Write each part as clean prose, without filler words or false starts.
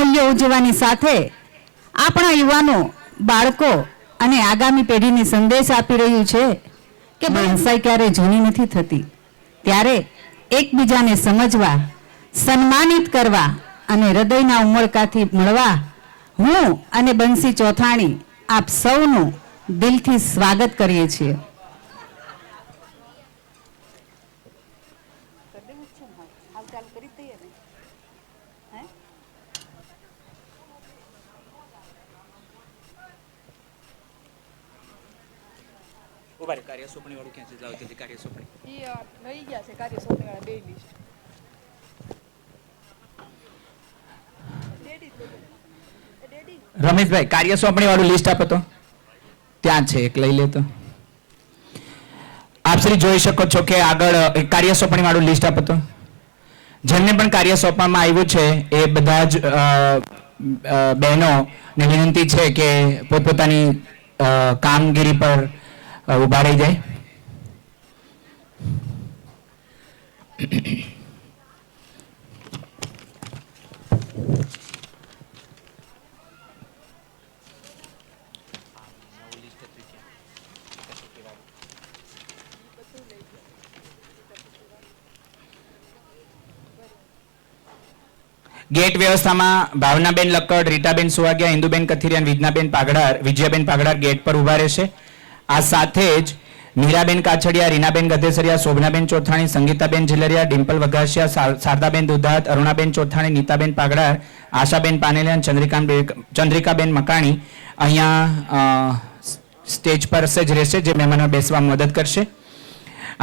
મૂલ્યો ઉજવવાની સાથે આપણા યુવાનો, બાળકો અને આગામી પેઢીને સંદેશ આપી રહ્યું છે કે હિંસા ક્યારે જૂની નથી થતી. ત્યારે એકબીજાને સમજવા, સન્માનિત કરવા અને હૃદયના ઉમળકાથી મળવા હું અને બંસી ચોથાણી આપ સૌનું દિલથી સ્વાગત કરીએ છીએ. કાર્ય સોંપણી વાળું ક્યાં છે? લાવતી કાર્ય સોંપણી લઈ ગયા છે. કાર્ય સોંપણી વાળા બે લિસ્ટ રમેશભાઈ, કાર્ય સોંપણી વાળું લિસ્ટ આપો તો. ત્યાં છે, એક લઈ લે તો. આપ શ્રી જોઈ શકો છો કે આગળ કાર્ય સોંપણી વાળું લિસ્ટ આપો તો. જેમને પણ કાર્ય સોંપવામાં આવ્યું છે એ બધા જ બહેનોને વિનંતી છે કે પોતપોતાની કામગીરી પર ઉભા રહી જાય. ગેટ વ્યવસ્થામાં ભાવનાબેન લક્કડ, રીટાબેન સુવાગિયા, ઇન્દુબેન કથિરિયા, વિજયાબેન પાગડાર ગેટ પર ઉભા રહેશે. આ સાથે જ મીરાબેન કાછડિયા, રીનાબેન ગધેસરિયા, શોભનાબેન ચોથાણી, સંગીતાબેન ઝીલરિયા, ડિમ્પલ વઘાસિયા, શારદાબેન દુધાત, અરુણાબેન ચોથાણી, નીતાબેન પાગડાર, આશાબેન પાનેલિયા, ચંદ્રિકાબેન મકાણી અહીંયા સ્ટેજ પર જ રહેશે, જે મહેમાનો બેસવામાં મદદ કરશે.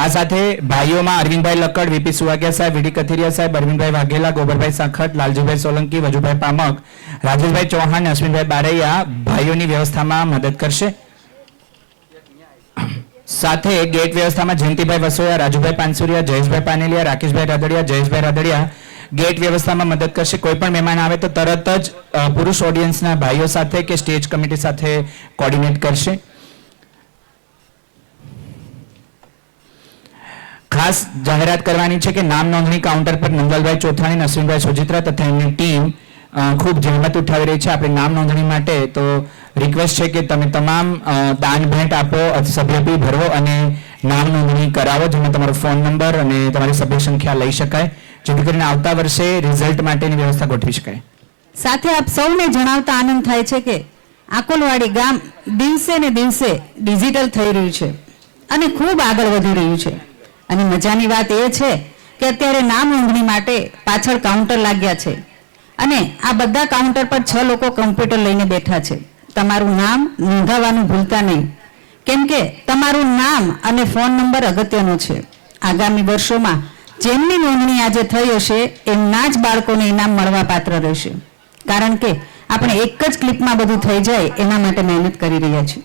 આ સાથે ભાઈઓમાં અરવિંદભાઈ લક્કડ, વીપી સુવાગિયા સાહેબ, વીડી કથિરિયા સાહેબ, અરવિંદભાઈ વાઘેલા, ગોબરભાઈ સાખટ, લાલજીભાઈ સોલંકી, વજુભાઈ પામક, રાજેશભાઈ ચૌહાણ, અશ્વિનભાઈ બારૈયા ભાઈઓની વ્યવસ્થામાં મદદ કરશે. સાથે ગેટ વ્યવસ્થામાં જયંતિભાઈ વસોયા, રાજુભાઈ પાનસુરિયા, જયેશભાઈ પાનેલિયા, રાકેશભાઈ રાદડિયા, જયેશભાઈ રાદડિયા ગેટ વ્યવસ્થામાં મદદ કરશે. કોઈ પણ મહેમાન આવે તો તરત જ પુરુષ ઓડિયન્સના ભાઈઓ સાથે કે સ્ટેજ કમિટી સાથે કોર્ડિનેટ કરશે. ખાસ જાહેરાત કરવાની છે કે નામ નોંધણી કાઉન્ટર પર નંદલાલભાઈ ચોથાણી, અશ્વિનભાઈ સોજિત્રા તથા એમની ટીમ ખૂબ જહેમત ઉઠાવી રહી છે આપણી નામ નોંધણી માટે. તો રિક્વેસ્ટ છે કે તમે તમામ દાન ભેટ આપો, સભ્ય ફી ભરો અને નામ નોંધણી કરાવો, જેમાં તમારો ફોન નંબર અને તમારી સભ્ય સંખ્યા લઈ શકાય, જેથી કરીને આવતા વર્ષે રિઝલ્ટ માટેની વ્યવસ્થા ગોઠવી શકાય. સાથે આપ સૌને જણાવતા આનંદ થાય છે કે આકોલવાડી ગામ દિવસે ને દિવસે ડિજિટલ થઈ રહ્યું છે અને ખૂબ આગળ વધી રહ્યું છે. અને મજાની વાત એ છે કે અત્યારે નામ નોંધણી માટે પાછળ કાઉન્ટર લાગ્યા છે અને આ બધા કાઉન્ટર પર 6 લોકો કમ્પ્યુટર લઈને બેઠા છે. તમારું નામ નોંધાવવાનું ભૂલતા નહીં, કેમ કે તમારું નામ અને ફોન નંબર અગત્યનો છે. આગામી વર્ષોમાં જેમની નોંધણી આજે થઈ હશે એમના જ બાળકોને ઇનામ મળવા પાત્ર રહેશે, કારણ કે આપણે એક જ ક્લિપમાં બધું થઈ જાય એના માટે મહેનત કરી રહ્યા છીએ.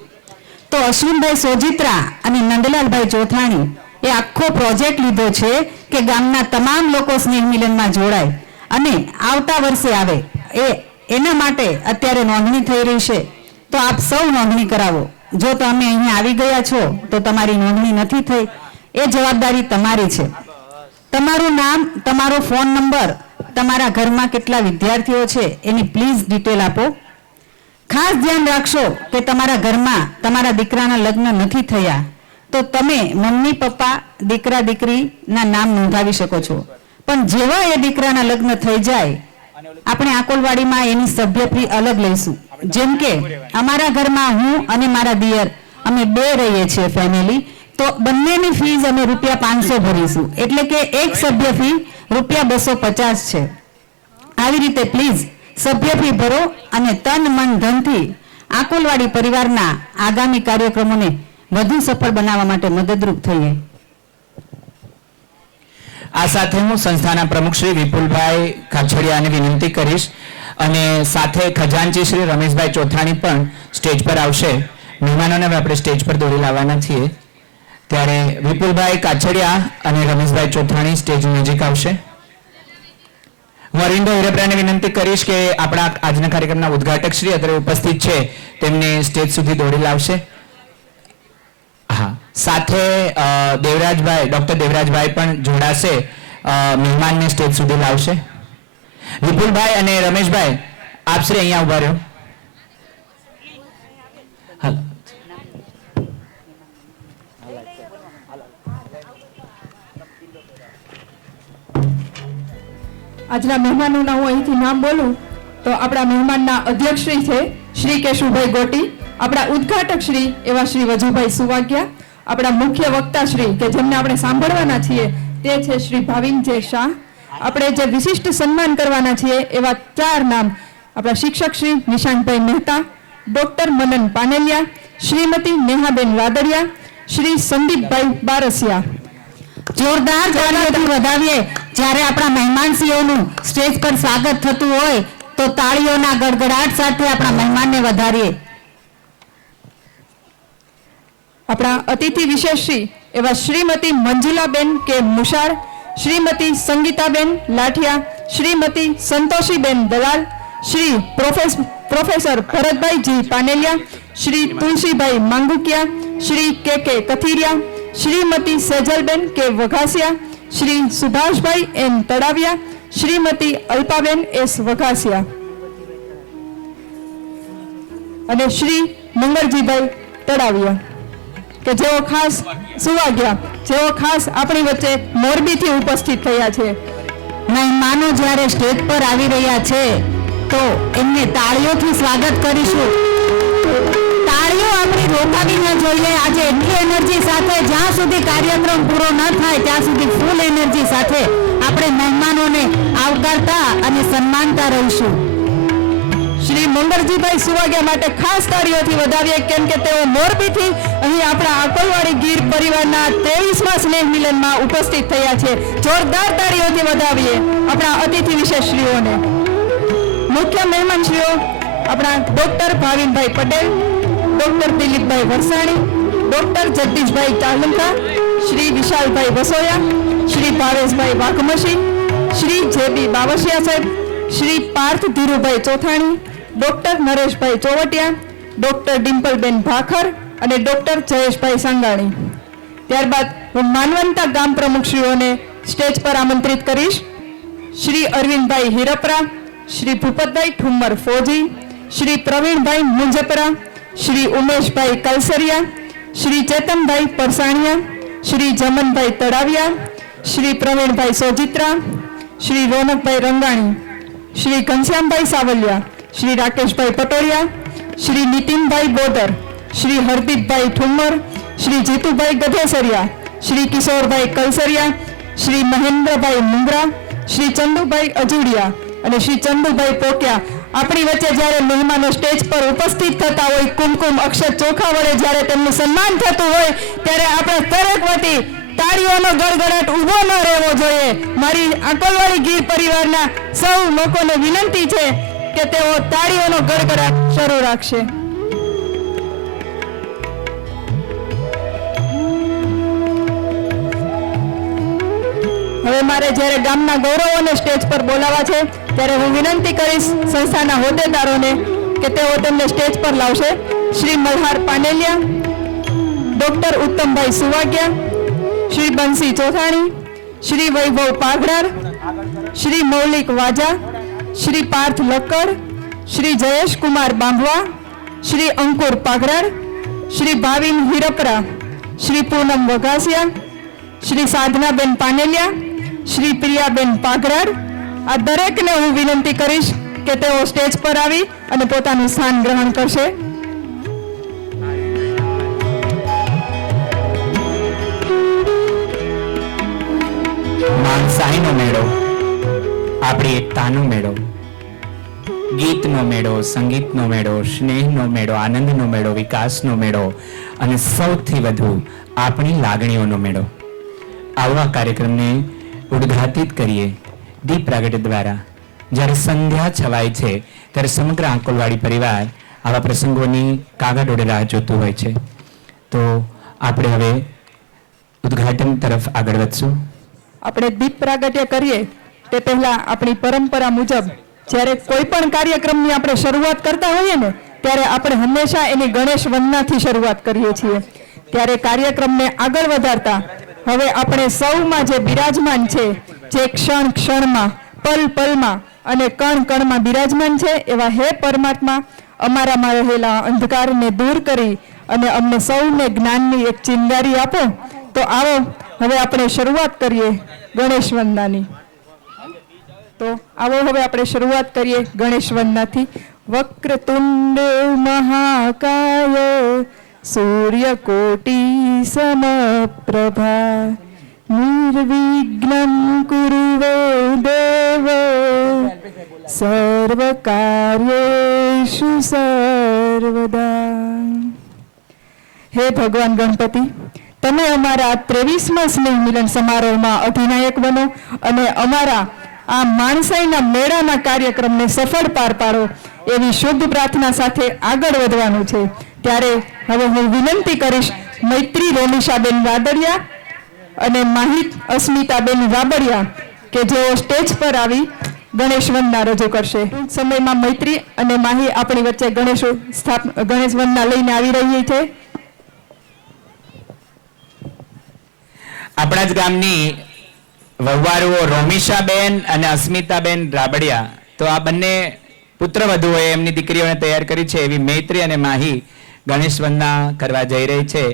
તો અશ્વિનભાઈ સોજિત્રા અને નંદલાલભાઈ ચોથાણી એ આખો પ્રોજેક્ટ લીધો છે કે ગામના તમામ લોકો સ્નેહ મિલનમાં જોડાય અને આવતા વર્ષે આવે એના માટે અત્યારે નોંધણી થઈ રહી છે. તો આપ સૌ નોંધણી કરાવો. જો તમે અહીંયા આવી ગયા છો તો તમારી નોંધણી નથી થઈ, એ જવાબદારી તમારી છે. તમારું નામ, તમારો ફોન નંબર, તમારા ઘરમાં કેટલા વિદ્યાર્થીઓ છે એની પ્લીઝ ડિટેલ આપો. ખાસ ધ્યાન રાખશો કે તમારા ઘરમાં તમારા દીકરાના લગ્ન નથી થયા તો તમે મમ્મી પપ્પા દીકરા દીકરીના નામ નોંધાવી શકો છો, પણ જેવા એ દીકરાના લગ્ન થઈ જાય આપણે આકોલવાડીમાં એની સભ્ય ફી અલગ લઈશું. જેમ કે અમારા ઘરમાં હું અને મારા દિયર અમે 2 રહીએ છીએ ફેમિલી, તો બંનેની ફીસ અમે ₹500 ભરીશું, એટલે કે એક સભ્ય ફી ₹250 છે. આવી રીતે પ્લીઝ સભ્ય ફી ભરો અને તન મન ધનથી આકોલવાડી પરિવારના આગામી કાર્યક્રમોને વધુ સફળ બનાવવા માટે મદદરૂપ થઈએ. આ સાથે હું સંસ્થાના પ્રમુખ શ્રી વિપુલભાઈ કાછડિયાને વિનંતી કરીશ અને સાથે ખજાનચી શ્રી રમેશભાઈ ચોથાણી પણ સ્ટેજ પર આવશે. મહેમાનોને આપણે સ્ટેજ પર દોરી લાવવાના છીએ, ત્યારે વિપુલભાઈ કાછડિયા અને રમેશભાઈ ચોથાણી સ્ટેજ નજીક આવશે. હું અરવિંદો હિરેપરાને વિનંતી કરીશ કે આપણા આજના કાર્યક્રમના ઉદ્ઘાટક શ્રી અત્યારે ઉપસ્થિત છે તેમને સ્ટેજ સુધી દોરી લાવશે. હા, સાથે દેવરાજભાઈ, ડોક્ટર દેવરાજભાઈ પણ જોડાશે, મહેમાનને સ્ટેજ સુધી લાવશે. વિપુલભાઈ અને રમેશભાઈ આપશ્રી અહીંયા ઉભા રહ્યો. હાલો. આજના મહેમાનોના હું અહીંથી નામ બોલું તો આપણા મહેમાનના અધ્યક્ષ શ્રી છે શ્રી કેશુભાઈ ગોટી, આપણા ઉદ્ઘાટક શ્રી એવા શ્રી વજુભાઈ સુવાગ્યા, આપણા મુખ્ય વક્તા શ્રી કે જેમને આપણે સાંભળવાના છીએ તે છે શ્રી ભાવિન જે શાહ. આપણે જે વિશિષ્ટ સન્માન કરવાના છીએ એવા 4 નામ આપણા શિક્ષક શ્રી નિશાંતભાઈ મહેતા, ડોક્ટર મનન પાનેલિયા, શ્રીમતી નેહાબેન વાદળિયા, શ્રી સંદીપભાઈ બારસિયા. જોરદાર તાળીઓથી વધાવીએ. જ્યારે આપણા મહેમાનશ્રીઓનું સ્ટેજ પર સ્વાગત થતું હોય તો તાળીઓના ગડગડાટ સાથે આપણા મહેમાનને વધારીએ. આપણા અતિથિ વિશેષ શ્રી એવા શ્રીમતી મંજુલાબેન કે મુશાળ, શ્રીમતી સંગીતાબેન લાઠિયા, શ્રીમતી સંતોષીબેન દલાલ, શ્રી પ્રોફેસર ભરતભાઈ જી પાનેલિયા, શ્રી તુલસીભાઈ માંગુકિયા, શ્રી કે કથિરિયા, શ્રીમતી સેજલબેન કે વઘાસિયા, શ્રી સુભાષભાઈ એન તળાવિયા, શ્રીમતી અલ્પાબેન એસ વઘાસિયા અને શ્રી મંગળજીભાઈ તળાવિયા કે જેઓ ખાસ સુવાગ્યા, જેઓ ખાસ આપણી વચ્ચે મોરબીથી ઉપસ્થિત થયા છે. મહેમાનો જ્યારે સ્ટેજ પર આવી રહ્યા છે તો એમને તાળીઓથી સ્વાગત કરીશું. તાળીઓ આપણી રોકાવી ન જોઈએ. આજે એટલી એનર્જી સાથે જ્યાં સુધી કાર્યક્રમ પૂરો ન થાય ત્યાં સુધી ફૂલ એનર્જી સાથે આપણે મહેમાનોને આવકારતા અને સન્માનતા રહીશું. શ્રી મંગળજીભાઈ સુવાગ્યા માટે ખાસ તાળીઓથી વધાવીએ કેમ કે તેઓ મોરબીથી અહીં આપણા આકોલવાડી ગીર પરિવારના 23મા સ્નેહ મિલનમાં ઉપસ્થિત થયા છે. જોરદાર તાળીઓથી વધાવીએ આપણા અતિથિ વિશેષશ્રીઓને. મુખ્ય મહેમાનશ્રીઓ આપણા ડોક્ટર ભાવિનભાઈ પટેલ, ડોક્ટર દિલીપભાઈ વરસાણી, ડોક્ટર જગદીશભાઈ ચાલુકા, શ્રી વિશાલભાઈ વસોયા, શ્રી ભાવેશભાઈ વાઘમશી, શ્રી જેબી બાવસિયા સાહેબ, શ્રી પાર્થ ધીરુભાઈ ચોથાણી, ડોક્ટર નરેશભાઈ ચોવટિયા, ડોક્ટર ડિમ્પલબેન ભાખર અને ડોક્ટર જયેશભાઈ સંગાણી. ત્યારબાદ હું માનવંતા ગામ પ્રમુખશ્રીઓને સ્ટેજ પર આમંત્રિત કરીશ. શ્રી અરવિંદભાઈ હિરપરા, શ્રી ભૂપતભાઈ ઠુમ્મર ફોજી, શ્રી પ્રવીણભાઈ મુંજપરા, શ્રી ઉમેશભાઈ કલસરિયા, શ્રી ચેતનભાઈ પરસાણિયા, શ્રી જમનભાઈ તળાવિયા, શ્રી પ્રવીણભાઈ સોજિત્રા, શ્રી રોનકભાઈ રંગાણી, શ્રી ઘનશ્યામભાઈ સાવલિયા, શ્રી રાકેશભાઈ પટોળિયા, શ્રી નીતિનભાઈ બોદર, શ્રી હરદીપભાઈ ઠુમ્મર, શ્રી જીતુભાઈ ગધેસરિયા, શ્રી કિશોરભાઈ કલસરિયા, શ્રી મહેન્દ્રભાઈ મુંગરા, શ્રી ચંદુભાઈ અજુડિયા અને શ્રી ચંદુભાઈ પોકિયા. આપણી વચ્ચે જ્યારે મહેમાનો સ્ટેજ પર ઉપસ્થિત થતા હોય, કુમકુમ અક્ષત ચોખા વડે જ્યારે તેમનું સન્માન થતું હોય ત્યારે આપણે દરેક વતી તાળીઓનો ગડગડાટ ઊભો ન રહેવો જોઈએ. મારી આકોલવાડી ગીર પરિવારના સૌ લોકોને વિનંતી છે કે તેઓ તાળીઓનો ગડગડાટ શરૂ રાખશે. હવે મારે જ્યારે ગામના ગૌરવોને સ્ટેજ પર બોલાવવા છે ત્યારે હું વિનંતી કરીશ સંસ્થાના હોદ્દેદારોને કે તેઓ તેમને સ્ટેજ પર લાવશે. શ્રી મલ્હાર પાનેલિયા, ડોક્ટર ઉત્તમભાઈ સુવાગ્યા, શ્રી બંસી ચોથાણી, શ્રી વૈભવ પાઘરાર, શ્રી મૌલિક વાજા, શ્રી પાર્થ લક્કડ, શ્રી જયેશ કુમાર બાંભવા, શ્રી અંકુર પાઘરાર, શ્રી ભાવિન હિરપરા, શ્રી પૂનમ વઘાસિયા, શ્રી સાધનાબેન પાનેલિયા, શ્રી પ્રિયાબેન પાઘરાર. આ દરેકને હું વિનંતી કરીશ કે તેઓ સ્ટેજ પર આવી અને પોતાનું સ્થાન ગ્રહણ કરશે. માનસાઈનો મેળો, આપણી એકતાનો મેળો, ગીતનો મેળો, સંગીતનો મેળો, સ્નેહનો મેળો, આનંદનો મેળો, વિકાસનો મેળો અને સૌથી વધુ આપણી લાગણીઓનો મેળો. આવા કાર્યક્રમને ઉદ્ઘાટિત કરીએ દીપ પ્રાગટ્ય દ્વારા. જ્યારે સંધ્યા છવાય છે ત્યારે સમગ્ર આંકોલવાડી પરિવાર આવા પ્રસંગોની કાગડોળે રાહ જોતું હોય છે. તો આપણે હવે ઉદ્ઘાટન તરફ આગળ વધશું. આપણે દીપ પ્રાગટ્ય કરીએ તે પહેલા આપણી પરંપરા મુજબ જ્યારે કોઈ પણ કાર્યક્રમની આપણે શરૂઆત કરતા હોઈએ ને ત્યારે આપણે હંમેશા એની ગણેશ વંદનાથી શરૂઆત કરીએ છીએ. ત્યારે કાર્યક્રમને આગળ વધારતા હવે આપણે સૌમાં જે બિરાજમાન છે, જે ક્ષણ ક્ષણમાં, પલ પલમાં અને કણ કણમાં બિરાજમાન છે એવા હે પરમાત્મા, અમારામાં રહેલા અંધકારને દૂર કરી અને અમને સૌને જ્ઞાનની એક ચિંગારી આપો. તો આવો હવે આપણે શરૂઆત કરીએ ગણેશ વંદનાની. તો આવો હવે આપણે શરૂઆત કરીએ ગણેશ વંદનાથી. વક્રતુંડ મહાકાય સૂર્યકોટિ સમપ્રભા નિર્વિઘ્નં કુરુ મે દેવ સર્વકાર્યેષુ સર્વદા. હે ભગવાન ગણપતિ, તમે અમારા 23મા સ્નેહ મિલન સમારોહમાં અધિનાયક બનો અને અમારા આ માણસાઈના મેળાના કાર્યક્રમને સફળ પાર પાડો એવી શુભ પ્રાર્થના સાથે આગળ વધવાનું છે. ત્યારે હવે હું વિનંતી કરીશ મૈત્રી રોમિશાબેન રાદડિયા અને માહિત અસ્મિતાબેન રાબડિયા કે જેઓ સ્ટેજ પર આવી ગણેશ વંદના રજૂ કરશે. ટૂંક સમયમાં મૈત્રી અને માહી આપણી વચ્ચે ગણેશ વંદના લઈને આવી રહી છે. આપણા જ ગામની વહુવારુઓ રોમિશાબેન અને અસ્મિતાબેન રાબડિયા, તો આ બંને પુત્રવધુઓએ એમની દીકરીઓને તૈયાર કરી છે. એવી મૈત્રી અને માહી ગણેશ વંદના કરવા જઈ રહી છે.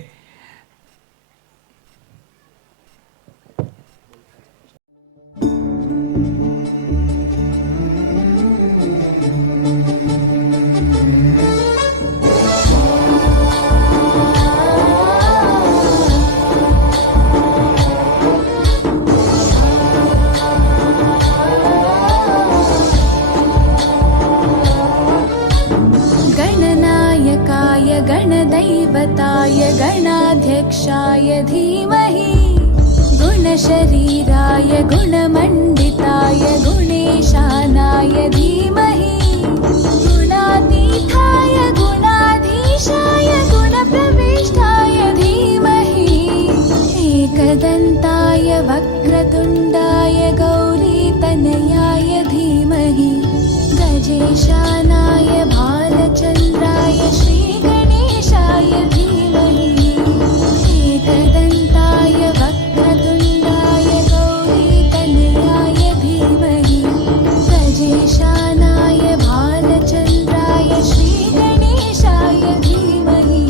गणदैवताय गणाध्यक्षाय धीमहि गुणशरीराय गुणमण्डिताय गुणेशानाय धीमहि गुणातीताय गुणाधीशाय गुणप्रविष्टाय धीमहि एकदन्ताय वक्रतुण्डाय गौरीतनयाय धीमहि गजेशानाय भालचन्द्राय श्रीगणेशाय धीमहि एकदन्ताय वक्रतुण्डाय गौरीतनयाय धीमहि गजेशानाय भालचन्द्राय श्रीगणेशाय धीमहि.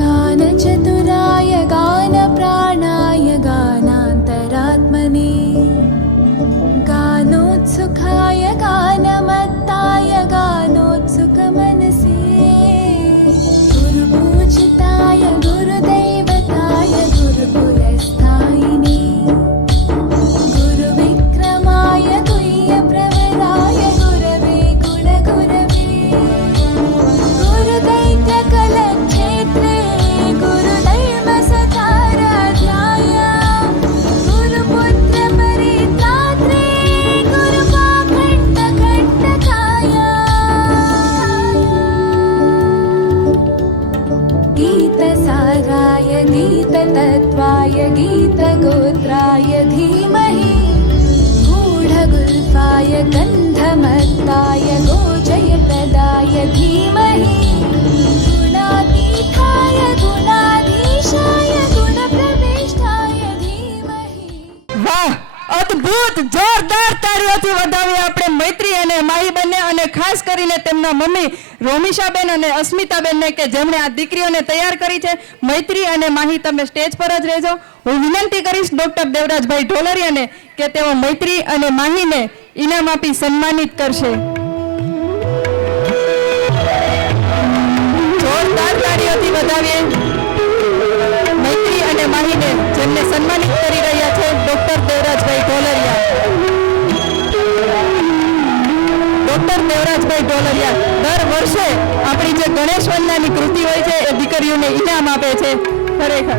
गानचतुराय गानप्राणाय गानान्तरात्मने गानोत्सुकाय गानमत्ताय गानोत्सुकमनसे गुरुपूजिताय गुरुदैवताय गुरुकुलस्थायिने गुरुविक्रमाय तुल्यप्रवराय गुरवे गुणगुरवे गुरुदैत्यकलक्षेत्रे गुरुदैवसताराध्याय गुरुपुत्रपरित्रात्रे गुरुपाखण्डकण्टकाय गीतसाराय गीततत्त्वाय गीतगोत्राय धीमहि गूढगुल्फाय गन्धमत्ताय गोजयप्रदाय धीमहि गुणातीताय गुणाधीशाय गुणप्रविष्टाय धीमहि. વાહ, અદ્ભુત, જોરદાર તાળીઓથી વધાવીએ આપણે મૈત્રી અને માહી બંને, અને ખાસ કરીને તેમના મમ્મી રોમિશાબેન અને અસ્મિતાબેનને કે જેમણે આ દીકરીઓને તૈયાર કરી છે. મૈત્રી અને માહી તમે સ્ટેજ પર જ રહેજો. હું વિનંતી કરીશ ડોક્ટર દેવરાજભાઈ ઢોલરિયાને કે તેઓ મૈત્રી અને માહીને ઇનામ આપી સન્માનિત કરશે. જોરદાર તાળીઓથી વધાવીએ મૈત્રી અને માહીને, જેમને સન્માનિત કરી રહ્યા છે ડોક્ટર દેવરાજભાઈ ઢોલરિયા. ડોક્ટર દેવરાજભાઈ ઢોલરિયા દર વર્ષે આપણી જે ગણેશ વંદનાની કૃતિ હોય છે એ દીકરીઓને ઇનામ આપે છે. ખરેખર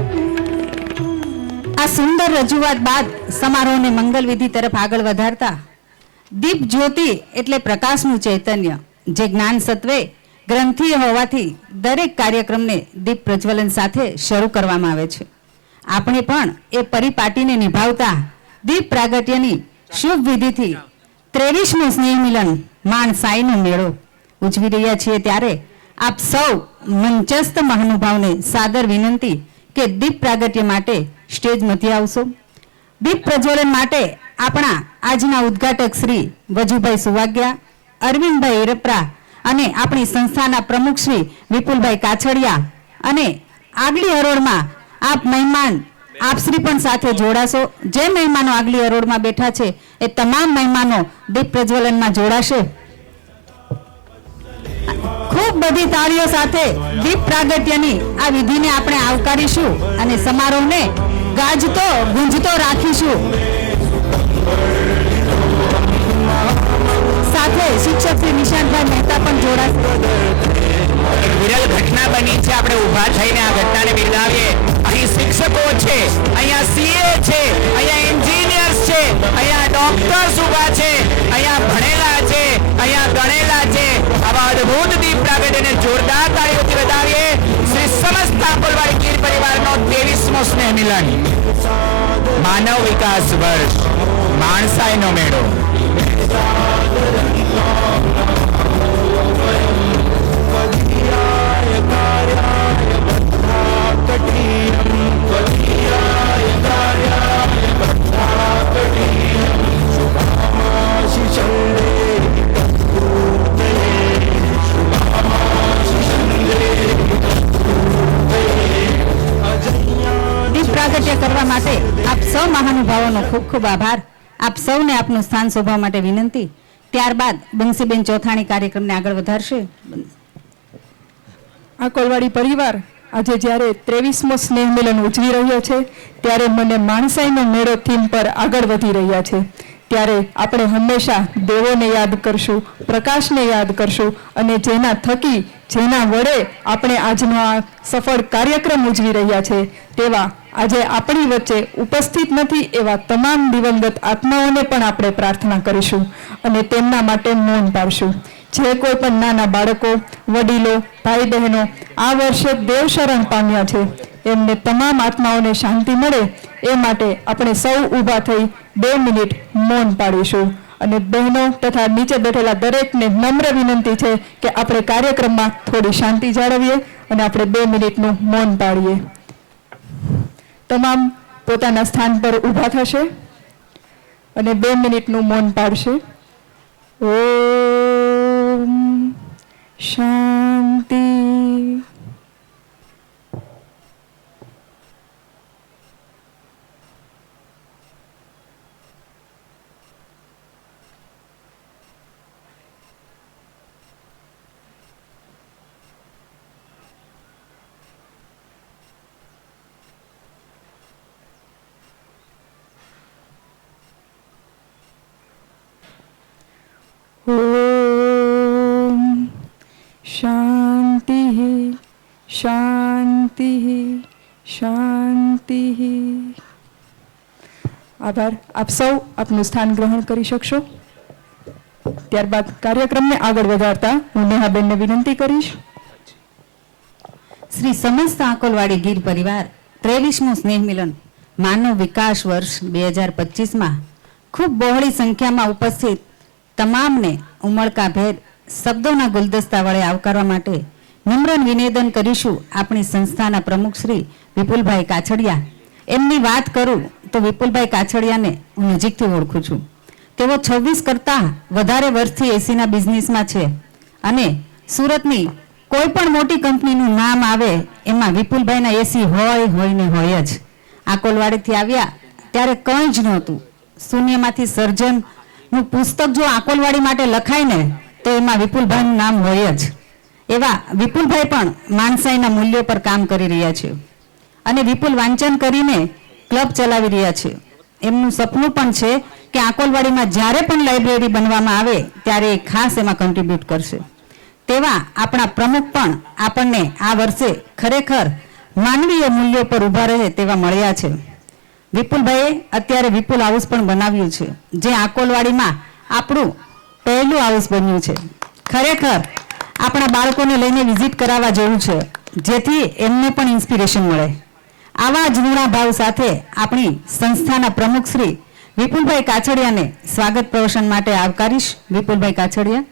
આ સુંદર રજૂઆત બાદ સમારોહને મંગલ વિધિ તરફ આગળ વધારતા દીપ જ્યોતિ એટલે પ્રકાશનું ચૈતન્ય, જે જ્ઞાન સત્વે ગ્રંથિય હોવાથી દરેક કાર્યક્રમને દીપ પ્રજ્વલન સાથે શરૂ કરવામાં આવે છે. આપણે પણ એ પરિપાટીને નિભાવતા દીપ પ્રાગટ્યની શુભ વિધિથી 23મું સ્નેહ મિલન માણ સાઈનો મેળો ઉજવી રહ્યા છીએ, ત્યારે આપ સૌ મંચસ્થ મહાનુભાવને સાદર વિનંતી કે દીપ પ્રાગટ્ય માટે સ્ટેજ મધ્ય આવશો. દીપ પ્રજ્વલન માટે આપણા આજના ઉદ્ઘાટક શ્રી વજુભાઈ સુવાગ્યા, અરવિંદભાઈ હિરપરા અને આપણી સંસ્થાના પ્રમુખ શ્રી વિપુલભાઈ કાછડિયા અને આગલી હરોળમાં આપ મહેમાન આપશ્રી પણ સાથે જોડાશો. જે મહેમાનો આગલી હરોળમાં બેઠા છે એ તમામ મહેમાનો દીપ પ્રજ્વલનમાં જોડાશે. ખૂબ બધી તાળીઓ સાથે દીપ પ્રાગટ્યની આ વિધિને આપણે આવકારીશું અને સમારોહને ગાજતો ગુંજતો રાખીશું. સાથે શિક્ષક શ્રી નિશાંતભાઈ મહેતા પણ જોડાશે. વિરલ ઘટના બની છે, આપણે ઊભા થઈને આ ઘટનાને બિરદાવીએ. અહીં શિક્ષકો છે, અહીંયા સીએ છે, અહીંયા એન્જિનિયર્સ છે, અહીંયા ડોક્ટર્સ ઊભા છે, અહીંયા ભણેલા છે, અહીંયા ગણેલા છે. આવા અદ્ભુત દીપ પ્રાગટ્યને જોરદાર તાળીઓથી વધાવીએ. શ્રી સમસ્ત આકોલવાડી ગીર પરિવારનો 23મો સ્નેહ મિલન માનવ વિકાસ વર્ષ માણસાઈનો મેળો. દીપ પ્રાગટ્ય કરવા માટે આપ સૌ મહાનુભાવોનો ખૂબ ખૂબ આભાર. આપ સૌને આપનું સ્થાન શોભવા માટે વિનંતી. ત્યારબાદ બંસીબેન ચોથાણી કાર્યક્રમને આગળ વધારશે. આકોલવાડી પરિવાર આજે જ્યારે 23મો સ્નેહ મિલન ઉજવી રહ્યો છે, ત્યારે મને માણસાઈનો મેળો થીમ પર આગળ વધી રહ્યા છે. ત્યારે આપણે હંમેશા દેવોને યાદ કરશું, પ્રકાશને યાદ કરશું અને જેના થકી જેના વડે આપણે આજનો આ સફળ કાર્યક્રમ ઉજવી રહ્યા છે તેવા આજે આપણી વચ્ચે ઉપસ્થિત નથી એવા તમામ દિવંગત આત્માઓને પણ આપણે પ્રાર્થના કરીશું અને તેમના માટે મૌન પાડશું. જે કોઈ પણ નાના બાળકો, વડીલો, ભાઈ બહેનો આ વર્ષે દેવ શરણ પામ્યા છે, એમને તમામ આત્માઓને શાંતિ મળે એ માટે આપણે સૌ ઊભા થઈ 2 મિનિટ મૌન પાડીશું. અને બહેનો તથા નીચે બેઠેલા દરેકને નમ્ર વિનંતી છે કે આપણે કાર્યક્રમમાં થોડી શાંતિ જાળવીએ અને આપણે 2 મિનિટનું મૌન પાડીએ. તમામ પોતાના સ્થાન પર ઊભા થશે અને 2 મિનિટનું મૌન પાડશે. ઓમ શાંતિ. ओम शांति शांति शांति. આભાર. આપ સૌ આપનું સ્થાન ગ્રહણ કરી શકશો. ત્યારબાદ કાર્યક્રમને આગળ વધારતા હું નેહાબેનને વિનંતી કરીશ. શ્રી સમસ્ત આકોલવાડી ગીર પરિવાર 23મું સ્નેહ મિલન માનવ વિકાસ વર્ષ 2025માં ખૂબ બહોળી સંખ્યામાં ઉપસ્થિત તમામને ઉમળકાભેર શબ્દોના ગુલદસ્તા વડે આવકારવા માટે નમ્ર નિવેદન કરીશું. આપણી સંસ્થાના પ્રમુખ શ્રી વિપુલભાઈ કાછડિયા. એમની વાત કરું તો વિપુલભાઈ કાછડિયાને હું નજીકથી ઓળખું છું. તેઓ 26 કરતાં વધારે વર્ષથી એસીના બિઝનેસમાં છે અને સુરતની કોઈ પણ મોટી કંપનીનું નામ આવે એમાં વિપુલભાઈના એસી હોય ને હોય જ. આકોલવાડીથી આવ્યા ત્યારે કંઈ જ નહોતું. શૂન્યમાંથી સર્જનનું પુસ્તક જો આકોલવાડી માટે લખાય ને તો એમાં વિપુલભાઈનું નામ હોય જ. એવા વિપુલભાઈ પણ માણસાઈના મૂલ્યો પર કામ કરી રહ્યા છે અને વિપુલ વાંચન કરીને ક્લબ ચલાવી રહ્યા છે. એમનું સપનું પણ છે કે આકોલવાડીમાં જ્યારે પણ લાઇબ્રેરી બનવામાં આવે ત્યારે એ ખાસ એમાં કન્ટ્રીબ્યુટ કરશે. તેવા આપણા પ્રમુખ પણ આપણને આ વર્ષે ખરેખર માનવીય મૂલ્યો પર ઊભા રહે તેવા મળ્યા છે. વિપુલભાઈએ અત્યારે વિપુલ હાઉસ પણ બનાવ્યું છે, જે આકોલવાડીમાં આપણું પહેલું હાઉસ બન્યું છે. ખરેખર આપણા બાળકોને લઈને વિઝિટ કરાવવા જેવું છે, જેથી એમને પણ ઇન્સ્પિરેશન મળે. આવા જ ઋણા ભાવ સાથે આપણી સંસ્થાના પ્રમુખ શ્રી વિપુલભાઈ કાછડિયાને સ્વાગત પ્રવચન માટે આવકારીશ. વિપુલભાઈ કાછડિયા.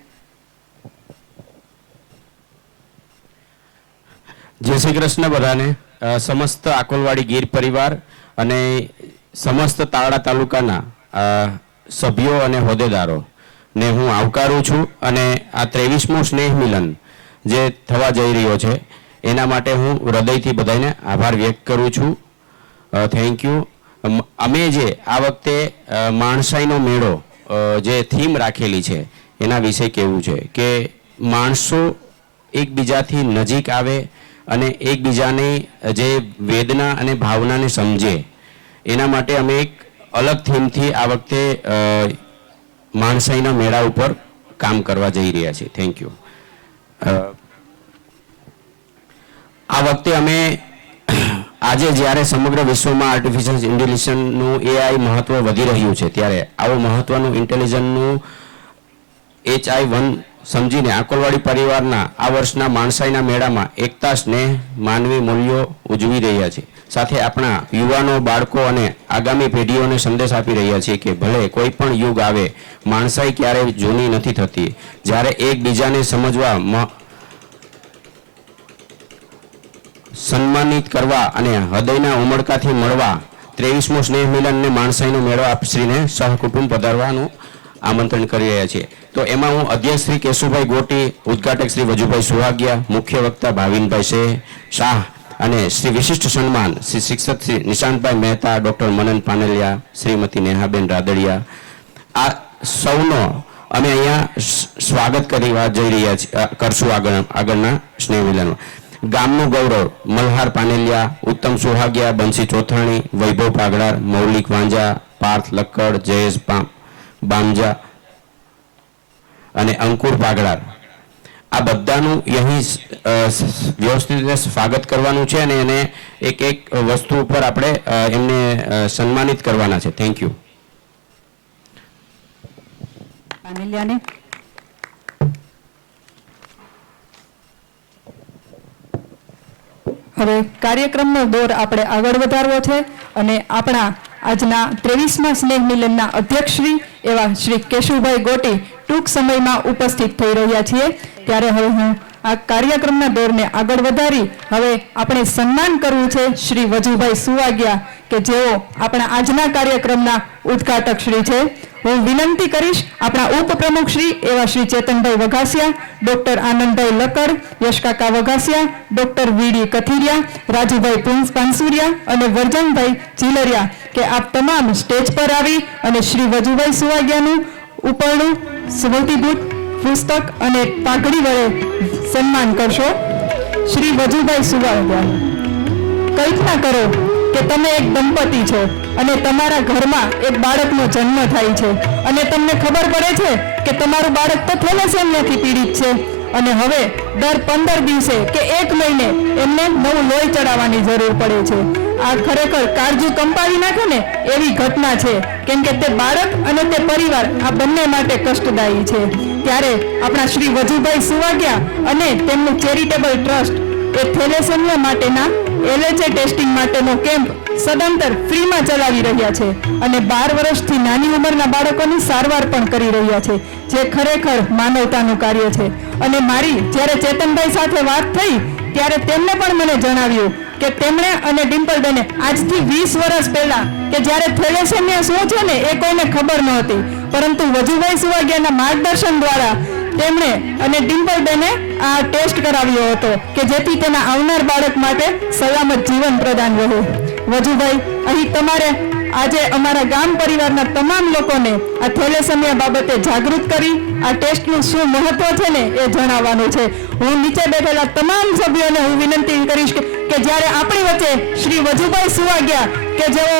જય શ્રી કૃષ્ણ બધાને. સમસ્ત આકોલવાડી ગીર પરિવાર અને સમસ્ત તાળા તાલુકાના સભ્યો અને હોદ્દેદારો ને હું આવકારું છું. અને આ 23મું સ્નેહ મિલન જે થવા જઈ રહ્યો છે એના માટે હું હૃદયથી બધાને આભાર વ્યક્ત કરું છું. Thank you. અમે જે આ વખતે માણસાઈનો મેળો જે થીમ રાખેલી છે એના વિશે કહેવું છે કે માણસો એકબીજાથી નજીક આવે અને એકબીજાની જે વેદના અને ભાવનાને સમજે, એના માટે અમે એક અલગ થીમથી આ વખતે માણસાઈના મેળા ઉપર કામ કરવા જઈ રહ્યા છીએ. Thank you. આ વખતે અમે આજે જ્યારે સમગ્ર વિશ્વમાં આર્ટિફિશિયલ ઇન્ટેલિજન્સનું AI મહત્વ વધી રહ્યું છે, ત્યારે આવું મહત્વનું ઇન્ટેલિજન્સનું HI1 સમજીને આકોલવાડી પરિવારના આ વર્ષના માણસાઈના મેળામાં એકતા, સ્નેહ, માનવી મૂલ્યો ઉજવી રહ્યા છે. સાથે આપણા યુવાનો, બાળકો અને આગામી પેઢીઓને સંદેશ આપી રહ્યા છીએ કે ભલે કોઈ પણ યુગ આવે, માણસાઈ ક્યારેય જૂની નથી થતી. જ્યારે એકબીજાને સમજવા, સન્માનિત કરવા અને હૃદયના ઉમળકાથી મળવા 23મું સ્નેહ મિલનને માણસાઈનો મેળો આપશ્રીને સહકુટુંબ પધારવાનું આમંત્રણ કરી રહ્યા છીએ. તો એમાં હું અધ્યક્ષ શ્રી કેશુભાઈ ગોટી, ઉદ્ઘાટક શ્રી વજુભાઈ સુવાગિયા, મુખ્ય વક્તા ભાવિનભાઈ શાહ અને શ્રી વિશિષ્ટ સન્માન શ્રી શિક્ષક શ્રી નિશાંતભાઈ મહેતા, ડૉક્ટર મનન પાનેલિયા, શ્રીમતી નેહાબેન રાદડિયા, આ સૌનો અમે અહીંયા સ્વાગત કરવા જઈ રહ્યા કરશું આગળના સ્નેહ મિલનમાં. ગામનું ગૌરવ મલ્હાર પાનેલિયા, ઉત્તમ સુહાગિયા, બંસી ચોથાણી, વૈભવ પાગડાર, મૌલિક વાંજા, પાર્થ લક્કડ, જયેશ બામજા અને અંકુર પાગડાર, આ બધાનું અહીં વ્યવસ્થિત રીતે સ્વાગત કરવાનું છે અને એને એક એક વસ્તુ ઉપર આપણે એમને સન્માનિત કરવાના છે. Thank you. પાનેલિયાને હવે કાર્યક્રમનો દોર આપણે આગળ વધારવો છે અને આપણા આજના 23મા સ્નેહ મિલનના અધ્યક્ષશ્રી એવા શ્રી કેશુભાઈ ગોટી ટૂંક સમયમાં ઉપસ્થિત થઈ રહ્યા છીએ. ત્યારે હવે હું આ કાર્યક્રમના દોરને આગળ વધારી હવે આપણે સન્માન કરવું છે શ્રી વજુભાઈ સુવાગિયા કે જેઓ આપણા આજના કાર્યક્રમના ઉદ્ઘાટક શ્રી છે. હું વિનંતી કરીશ આપણા ઉપપ્રમુખ શ્રી એવા Shri Chetanbhai Vaghasiya, doctor Anandbhai લકડ, યશકાકા Vaghasiya, doctor VD Kathiria, Rajubhai Pansuriya અને વર્જનભાઈ ચીલરિયા કે આપ તમામ સ્ટેજ પર આવી અને શ્રી વજુભાઈ સુવાગિયાનું ઉપરનું સ્મૃતિભૂત પુસ્તક અને પાઘડી વડે સન્માન કરશો. શ્રી વજુભાઈ સુવાગિયા, કલ્પના કરો કે તમે એક દંપતી છો અને તમારા ઘરમાં એક બાળકનો જન્મ થાય છે અને તમને ખબર પડે છે કે તમારું બાળક તો થેલેસેમિયાથી પીડિત છે અને હવે દર 15 દિવસે કે 1 મહિને એમને નવું લોહી ચડાવવાની જરૂર પડે છે. આ ખરેખર કાળજું કંપાવી નાખે ને એવી ઘટના છે, કેમ કે તે બાળક અને તે પરિવાર આ બંને માટે કષ્ટદાયી છે. ત્યારે આપણા શ્રી વજુભાઈ સુવાગિયા અને તેમનું ચેરિટેબલ ટ્રસ્ટ એ થેલેસેમિયા માટેના LHA ટેસ્ટિંગ માટેનો કેમ્પ સદંતર ફ્રીમાં ચલાવી રહ્યા છે અને 12 વર્ષથી નાની ઉંમરના બાળકોની સારવાર પણ કરી રહ્યા છે, જે ખરેખર માનવતાનું કાર્ય છે. અને મારી જ્યારે ચેતનભાઈ સાથે વાત થઈ ત્યારે તેમને પણ મને જણાવ્યું કે તેમણે અને ડિમ્પલબેને આજથી 20 વર્ષ પહેલા કે જ્યારે થેલેસેમિયા શું છે ને એ કોઈને ખબર નહોતી, પરંતુ વજુભાઈ સુવાગિયાના માર્ગદર્શન દ્વારા તેમણે અને ડિમ્પલબેને આ ટેસ્ટ કરાવ્યો હતો કે જેથી તેના આવનાર બાળક માટે સલામત જીવન પ્રદાન રહે. વજુભાઈ, અહીં તમારે આજે અમારા ગામ પરિવારના તમામ લોકોને આ થેલેસેમિયા બાબતે જાગૃત કરી આ ટેસ્ટનું શું મહત્વ છે ને એ જણાવવાનું છે. હું નીચે બેઠેલા તમામ સભ્યોને હું વિનંતી કરીશ કે જ્યારે આપણી વચ્ચે શ્રી વજુભાઈ સુવાગિયા કે જેઓ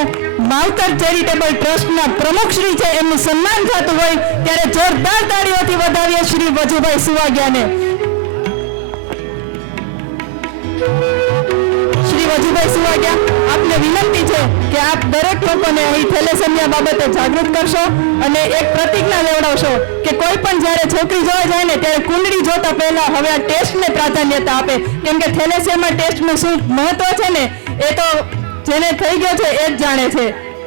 માવતર ચેરિટેબલ ટ્રસ્ટના પ્રમુખ શ્રી છે એમનું સન્માન થતું હોય ત્યારે જોરદાર તાળીઓથી વધાવીએ શ્રી વજુભાઈ સુવાગિયાને. શ્રી વજુભાઈ સુવાગ્યા, આપને વિનંતી છે કે આપ દરેક લોકોને અહીં થેલેસેમિયા બાબતે જાગૃત કરશો અને એક પ્રતિજ્ઞા લેવડાવશો કે કોઈ પણ જ્યારે છોકરી જોવા જાય ને ત્યારે કુંડળી જોતા પહેલા હવે આ ટેસ્ટને પ્રાધાન્યતા આપે, કેમ કે થેલેસેમિયા ટેસ્ટનું શું મહત્વ છે ને એ તો જેને થઈ ગયો છે એ જ જાણે છે.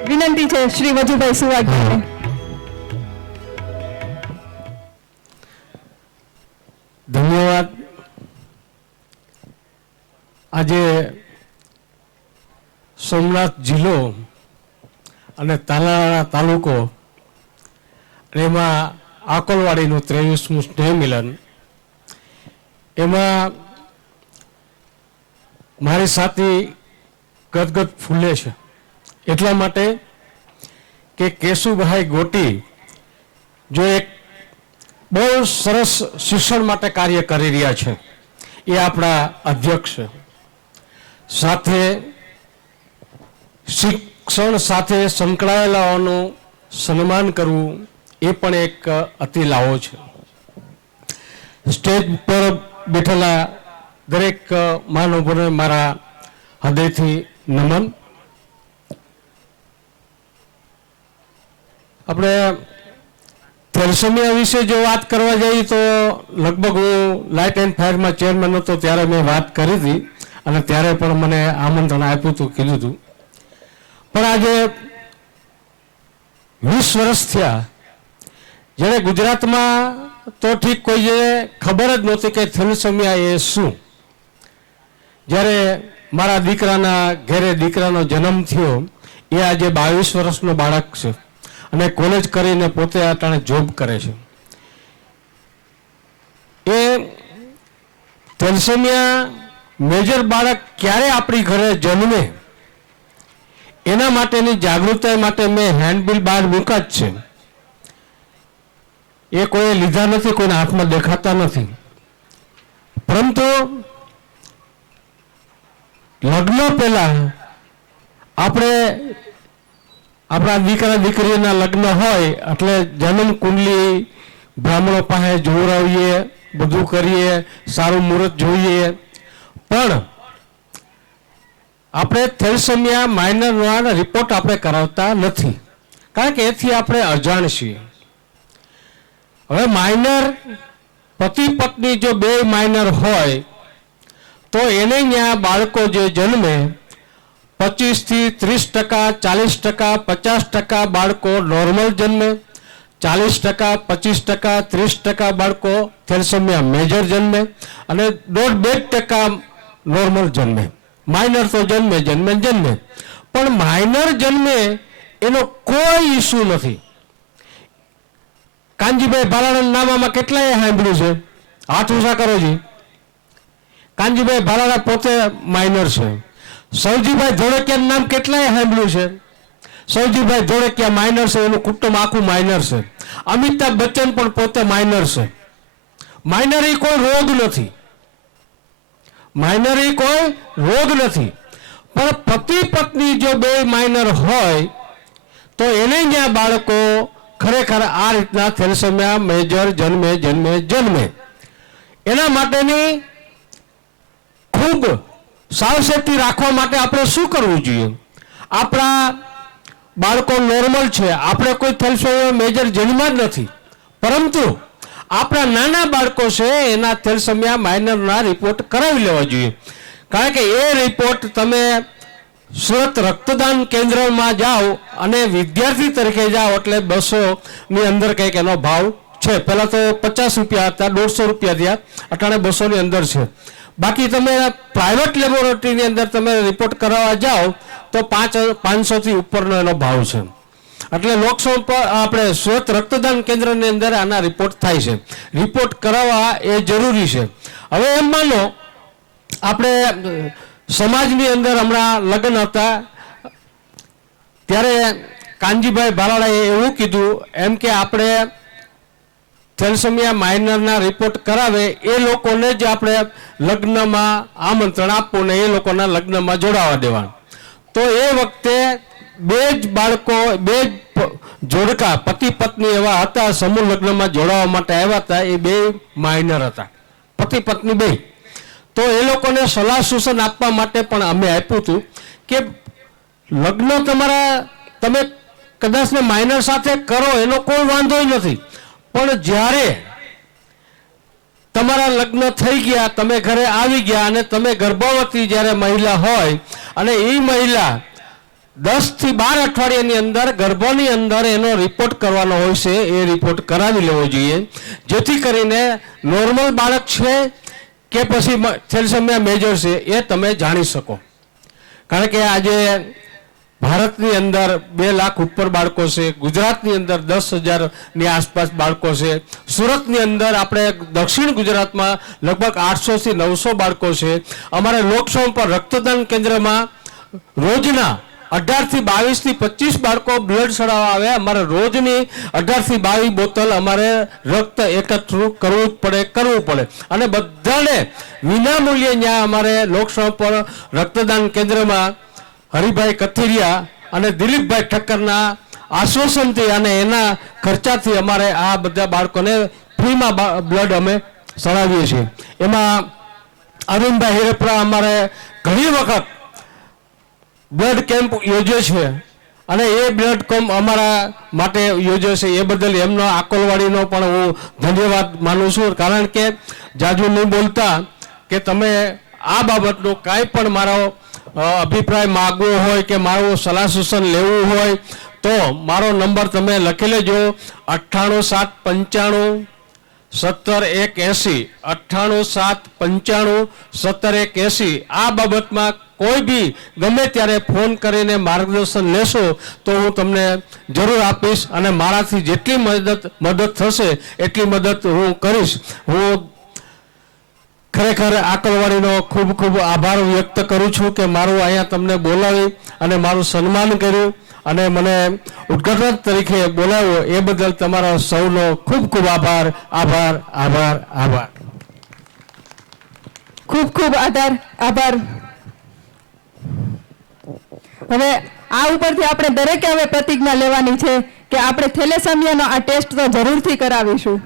વિનંતી છે શ્રી વજુભાઈ સુવાગ્યાને. ધન્યવાદ. આજે સોમનાથ જિલ્લો અને તાલાળા તાલુકો અને એમાં આકોલવાડીનું 23મું સ્નેહ મિલન, એમાં મારી સાથી ગદગદ ફૂલે છે એટલા માટે કે કેશુભાઈ ગોટી જો એક બહુ સરસ શિક્ષણ માટે કાર્ય કરી રહ્યા છે, એ આપણા અધ્યક્ષ છે. સાથે શિક્ષણ સાથે સંકળાયેલાઓનું સન્માન કરવું એ પણ એક અતિ લાવો છે. સ્ટેજ પર બેઠેલા દરેક મહાનુભાવોને મારા હૃદયથી નમન. આપણે થેલેસેમિયા વિશે જો વાત કરવા જઈએ તો લગભગ હું લાઇટ એન્ડ ફાયરમાં ચેરમેન હતો ત્યારે મેં વાત કરી હતી અને ત્યારે પણ મને આમંત્રણ આપ્યું હતું, કીધું હતું. પણ આજે 20 વર્ષ થયા જ્યારે ગુજરાતમાં તો ઠીક કોઈને ખબર જ નહોતી કે થેલેસેમિયા એ શું. જ્યારે મારા દીકરાના ઘરે દીકરાનો જન્મ થયો એ આજે 22 વર્ષનો બાળક છે અને કોલેજ કરીને પોતે અટાણે જોબ કરે છે. એ થેલેસેમિયા મેજર બાળક ક્યારે આપણી ઘરે જન્મે એના માટેની જાગૃતતા માટે મેં હેન્ડબિલ બહાર મૂક્યા જ છે. એ કોઈ લીધા નથી, કોઈના હાથમાં દેખાતા નથી. પરંતુ લગ્ન પહેલા આપણે આપણા દીકરા દીકરીના લગ્ન હોય એટલે જન્મ કુંડલી બ્રાહ્મણો પાસે જોવરાવીએ, બધું કરીએ, સારું મુહૂર્ત જોઈએ. પણ આપણે થેલેસેમિયા માઇનરના રિપોર્ટ આપણે કરાવતા નથી, કારણ કે એથી આપણે અજાણ છીએ. હવે માઇનર પતિ પત્ની જો બે માઇનર હોય તો એને ત્યાં બાળકો જે જન્મે 25 થી 30%, 40%, 50% બાળકો નોર્મલ જન્મે, 40%, 25%, 30% બાળકો થેલેસેમિયા મેજર જન્મે અને 1.5% નોર્મલ જન્મે. માઇનર તો જન્મે. પણ માઇનર જન્મે એનો કોઈ ઇસ્યુ નથી. કાનજીભાઈ ભાલાળાના નામામાં કેટલાય સાંભળ્યું છે? હાથ ઊંચા કરો જી. કાનજીભાઈ ભાલાળા પોતે માઇનર છે. સૌજીભાઈ ધોળકિયાનું નામ કેટલાય સાંભળ્યું છે? સૌજીભાઈ ધોળકિયા માઇનર છે, એનું કુટુંબ આખું માઇનર છે. અમિતાભ બચ્ચન પણ પોતે માઇનર છે. માઇનર એ કોઈ રોગ નથી. માઇનર એ કોઈ રોગ નથી. પણ પતિ પત્ની જો બે માઇનર હોય તો એને જ્યાં બાળકો ખરેખર આ રીતના થેલેસેમિયા મેજર જન્મે. એના માટેની ખૂબ સાવચેતી રાખવા માટે આપણે શું કરવું જોઈએ? આપણા બાળકો નોર્મલ છે, આપણે કોઈ થેલેસેમિયા મેજર જન્મ્યા જ નથી, પરંતુ આપણા નાના બાળકો છે એના થેલેસેમિયા માઇનરના રિપોર્ટ કરાવી લેવા જોઈએ. કારણ કે એ રિપોર્ટ તમે સુરત રક્તદાન કેન્દ્રમાં જાઓ અને વિદ્યાર્થી તરીકે જાઓ એટલે 200ની અંદર કંઈક એનો ભાવ છે. પહેલાં તો 50 રૂપિયા હતા, 150 રૂપિયા થયા, અટાણે 200ની અંદર છે. બાકી તમે પ્રાઇવેટ લેબોરેટરીની અંદર તમે રિપોર્ટ કરાવવા જાઓ તો 500થી ઉપરનો એનો ભાવ છે. એટલે લોકસભા આપણે સુરત રક્તદાન કેન્દ્રની અંદર આના રિપોર્ટ થાય છે. રિપોર્ટ કરાવવા એ જરૂરી છે. હવે એમ માનો આપણે સમાજની અંદર હમણાં લગ્ન હતા ત્યારે કાનજીભાઈ ભાલાળાએ એવું કીધું એમ કે આપણે થેલેસેમિયા માઇનરના રિપોર્ટ કરાવે એ લોકોને જ આપણે લગ્નમાં આમંત્રણ આપવું ને એ લોકોના લગ્નમાં જોડાવા દેવાનું. તો એ વખતે બે જ બાળકો, બે જ જોડકા પતિ પત્ની એવા હતા, સમૂહ લગ્નમાં જોડાવા માટે આવ્યા હતા. એ બે માઇનર હતા, પતિ પત્ની બે. તો એ લોકોને સલાહ સૂચન આપવા માટે પણ અમે આપ્યું હતું કે લગ્ન તમે કદાચ માઇનર સાથે કરો એનો કોઈ વાંધો નથી, પણ જ્યારે તમારા લગ્ન થઈ ગયા, તમે ઘરે આવી ગયા અને તમે ગર્ભવતી જ્યારે મહિલા હોય અને એ મહિલા 10 થી 12 અઠવાડિયાની અંદર ગર્ભની અંદર એનો રિપોર્ટ કરવાનો હોય છે, એ રિપોર્ટ કરાવી લેવો જોઈએ, જેથી કરીને નોર્મલ બાળક છે કે પછી થેલેસેમિયા મેજર છે એ તમે જાણી શકો. કારણ કે આજે ભારતની અંદર 2 લાખ ઉપર બાળકો છે, ગુજરાતની અંદર 10,000ની આસપાસ બાળકો છે, સુરતની અંદર આપણે દક્ષિણ ગુજરાતમાં લગભગ 800 થી 900 બાળકો છે. અમારે લોકસભા પર રક્તદાન કેન્દ્રમાં રોજના 18 થી 22 થી 25 બાળકો બ્લડ ચડાવવા આવે. અમારે રોજની 18 થી 22 બોતલ અમારે રક્ત એકત્ર કરવું પડે અને બધાને વિનામૂલ્યે ત્યાં અમારે લોકસભા પર રક્તદાન કેન્દ્રમાં હરિભાઈ કથિરિયા અને દિલીપભાઈ ઠક્કરના આશ્વાસનથી અને એના ખર્ચાથી અમારે આ બધા બાળકોને ફ્રીમાં બ્લડ અમે ચડાવીએ છીએ. એમાં અરવિંદભાઈ હિરેપરા અમારે ઘણી વખત બ્લડ કેમ્પ યોજે છે અને એ બ્લડ કેમ્પ અમારા માટે યોજે છે. એ બદલ એમનો આકોલવાડીનો પણ હું ધન્યવાદ માનું છું. કારણ કે જાજુ નહીં બોલતા કે તમે આ બાબતનું કાંઈ પણ મારો અભિપ્રાય માગવો હોય કે મારું સલાહ સૂચન લેવું હોય તો મારો નંબર તમે લખી લેજો 98 795 17 180 98 795 17 180. આ બાબતમાં કોઈ બી ગમે ત્યારે ફોન કરીને માર્ગદર્શન લેશો તો હું તમને જરૂર આપીશ અને મારાથી જેટલી મદદ થશે એટલી મદદ હું કરીશ. હું ખરેખર આકલવાડીનો ખૂબ ખૂબ આભાર વ્યક્ત કરું છું કે મારું અહીંયા તમને બોલાવી અને મારું સન્માન કર્યું અને મને ઉદ્ઘાટક તરીકે બોલાવ્યો એ બદલ તમારા સૌનો ખૂબ ખૂબ આભાર. આભાર આભાર આભાર. ખૂબ ખૂબ આભાર. હવે આ ઉપરથી આપણે દરેકે હવે પ્રતિજ્ઞા લેવાની છે કે આપણે થેલેસેમિયાનો આ ટેસ્ટ તો જરૂરથી કરાવીશું.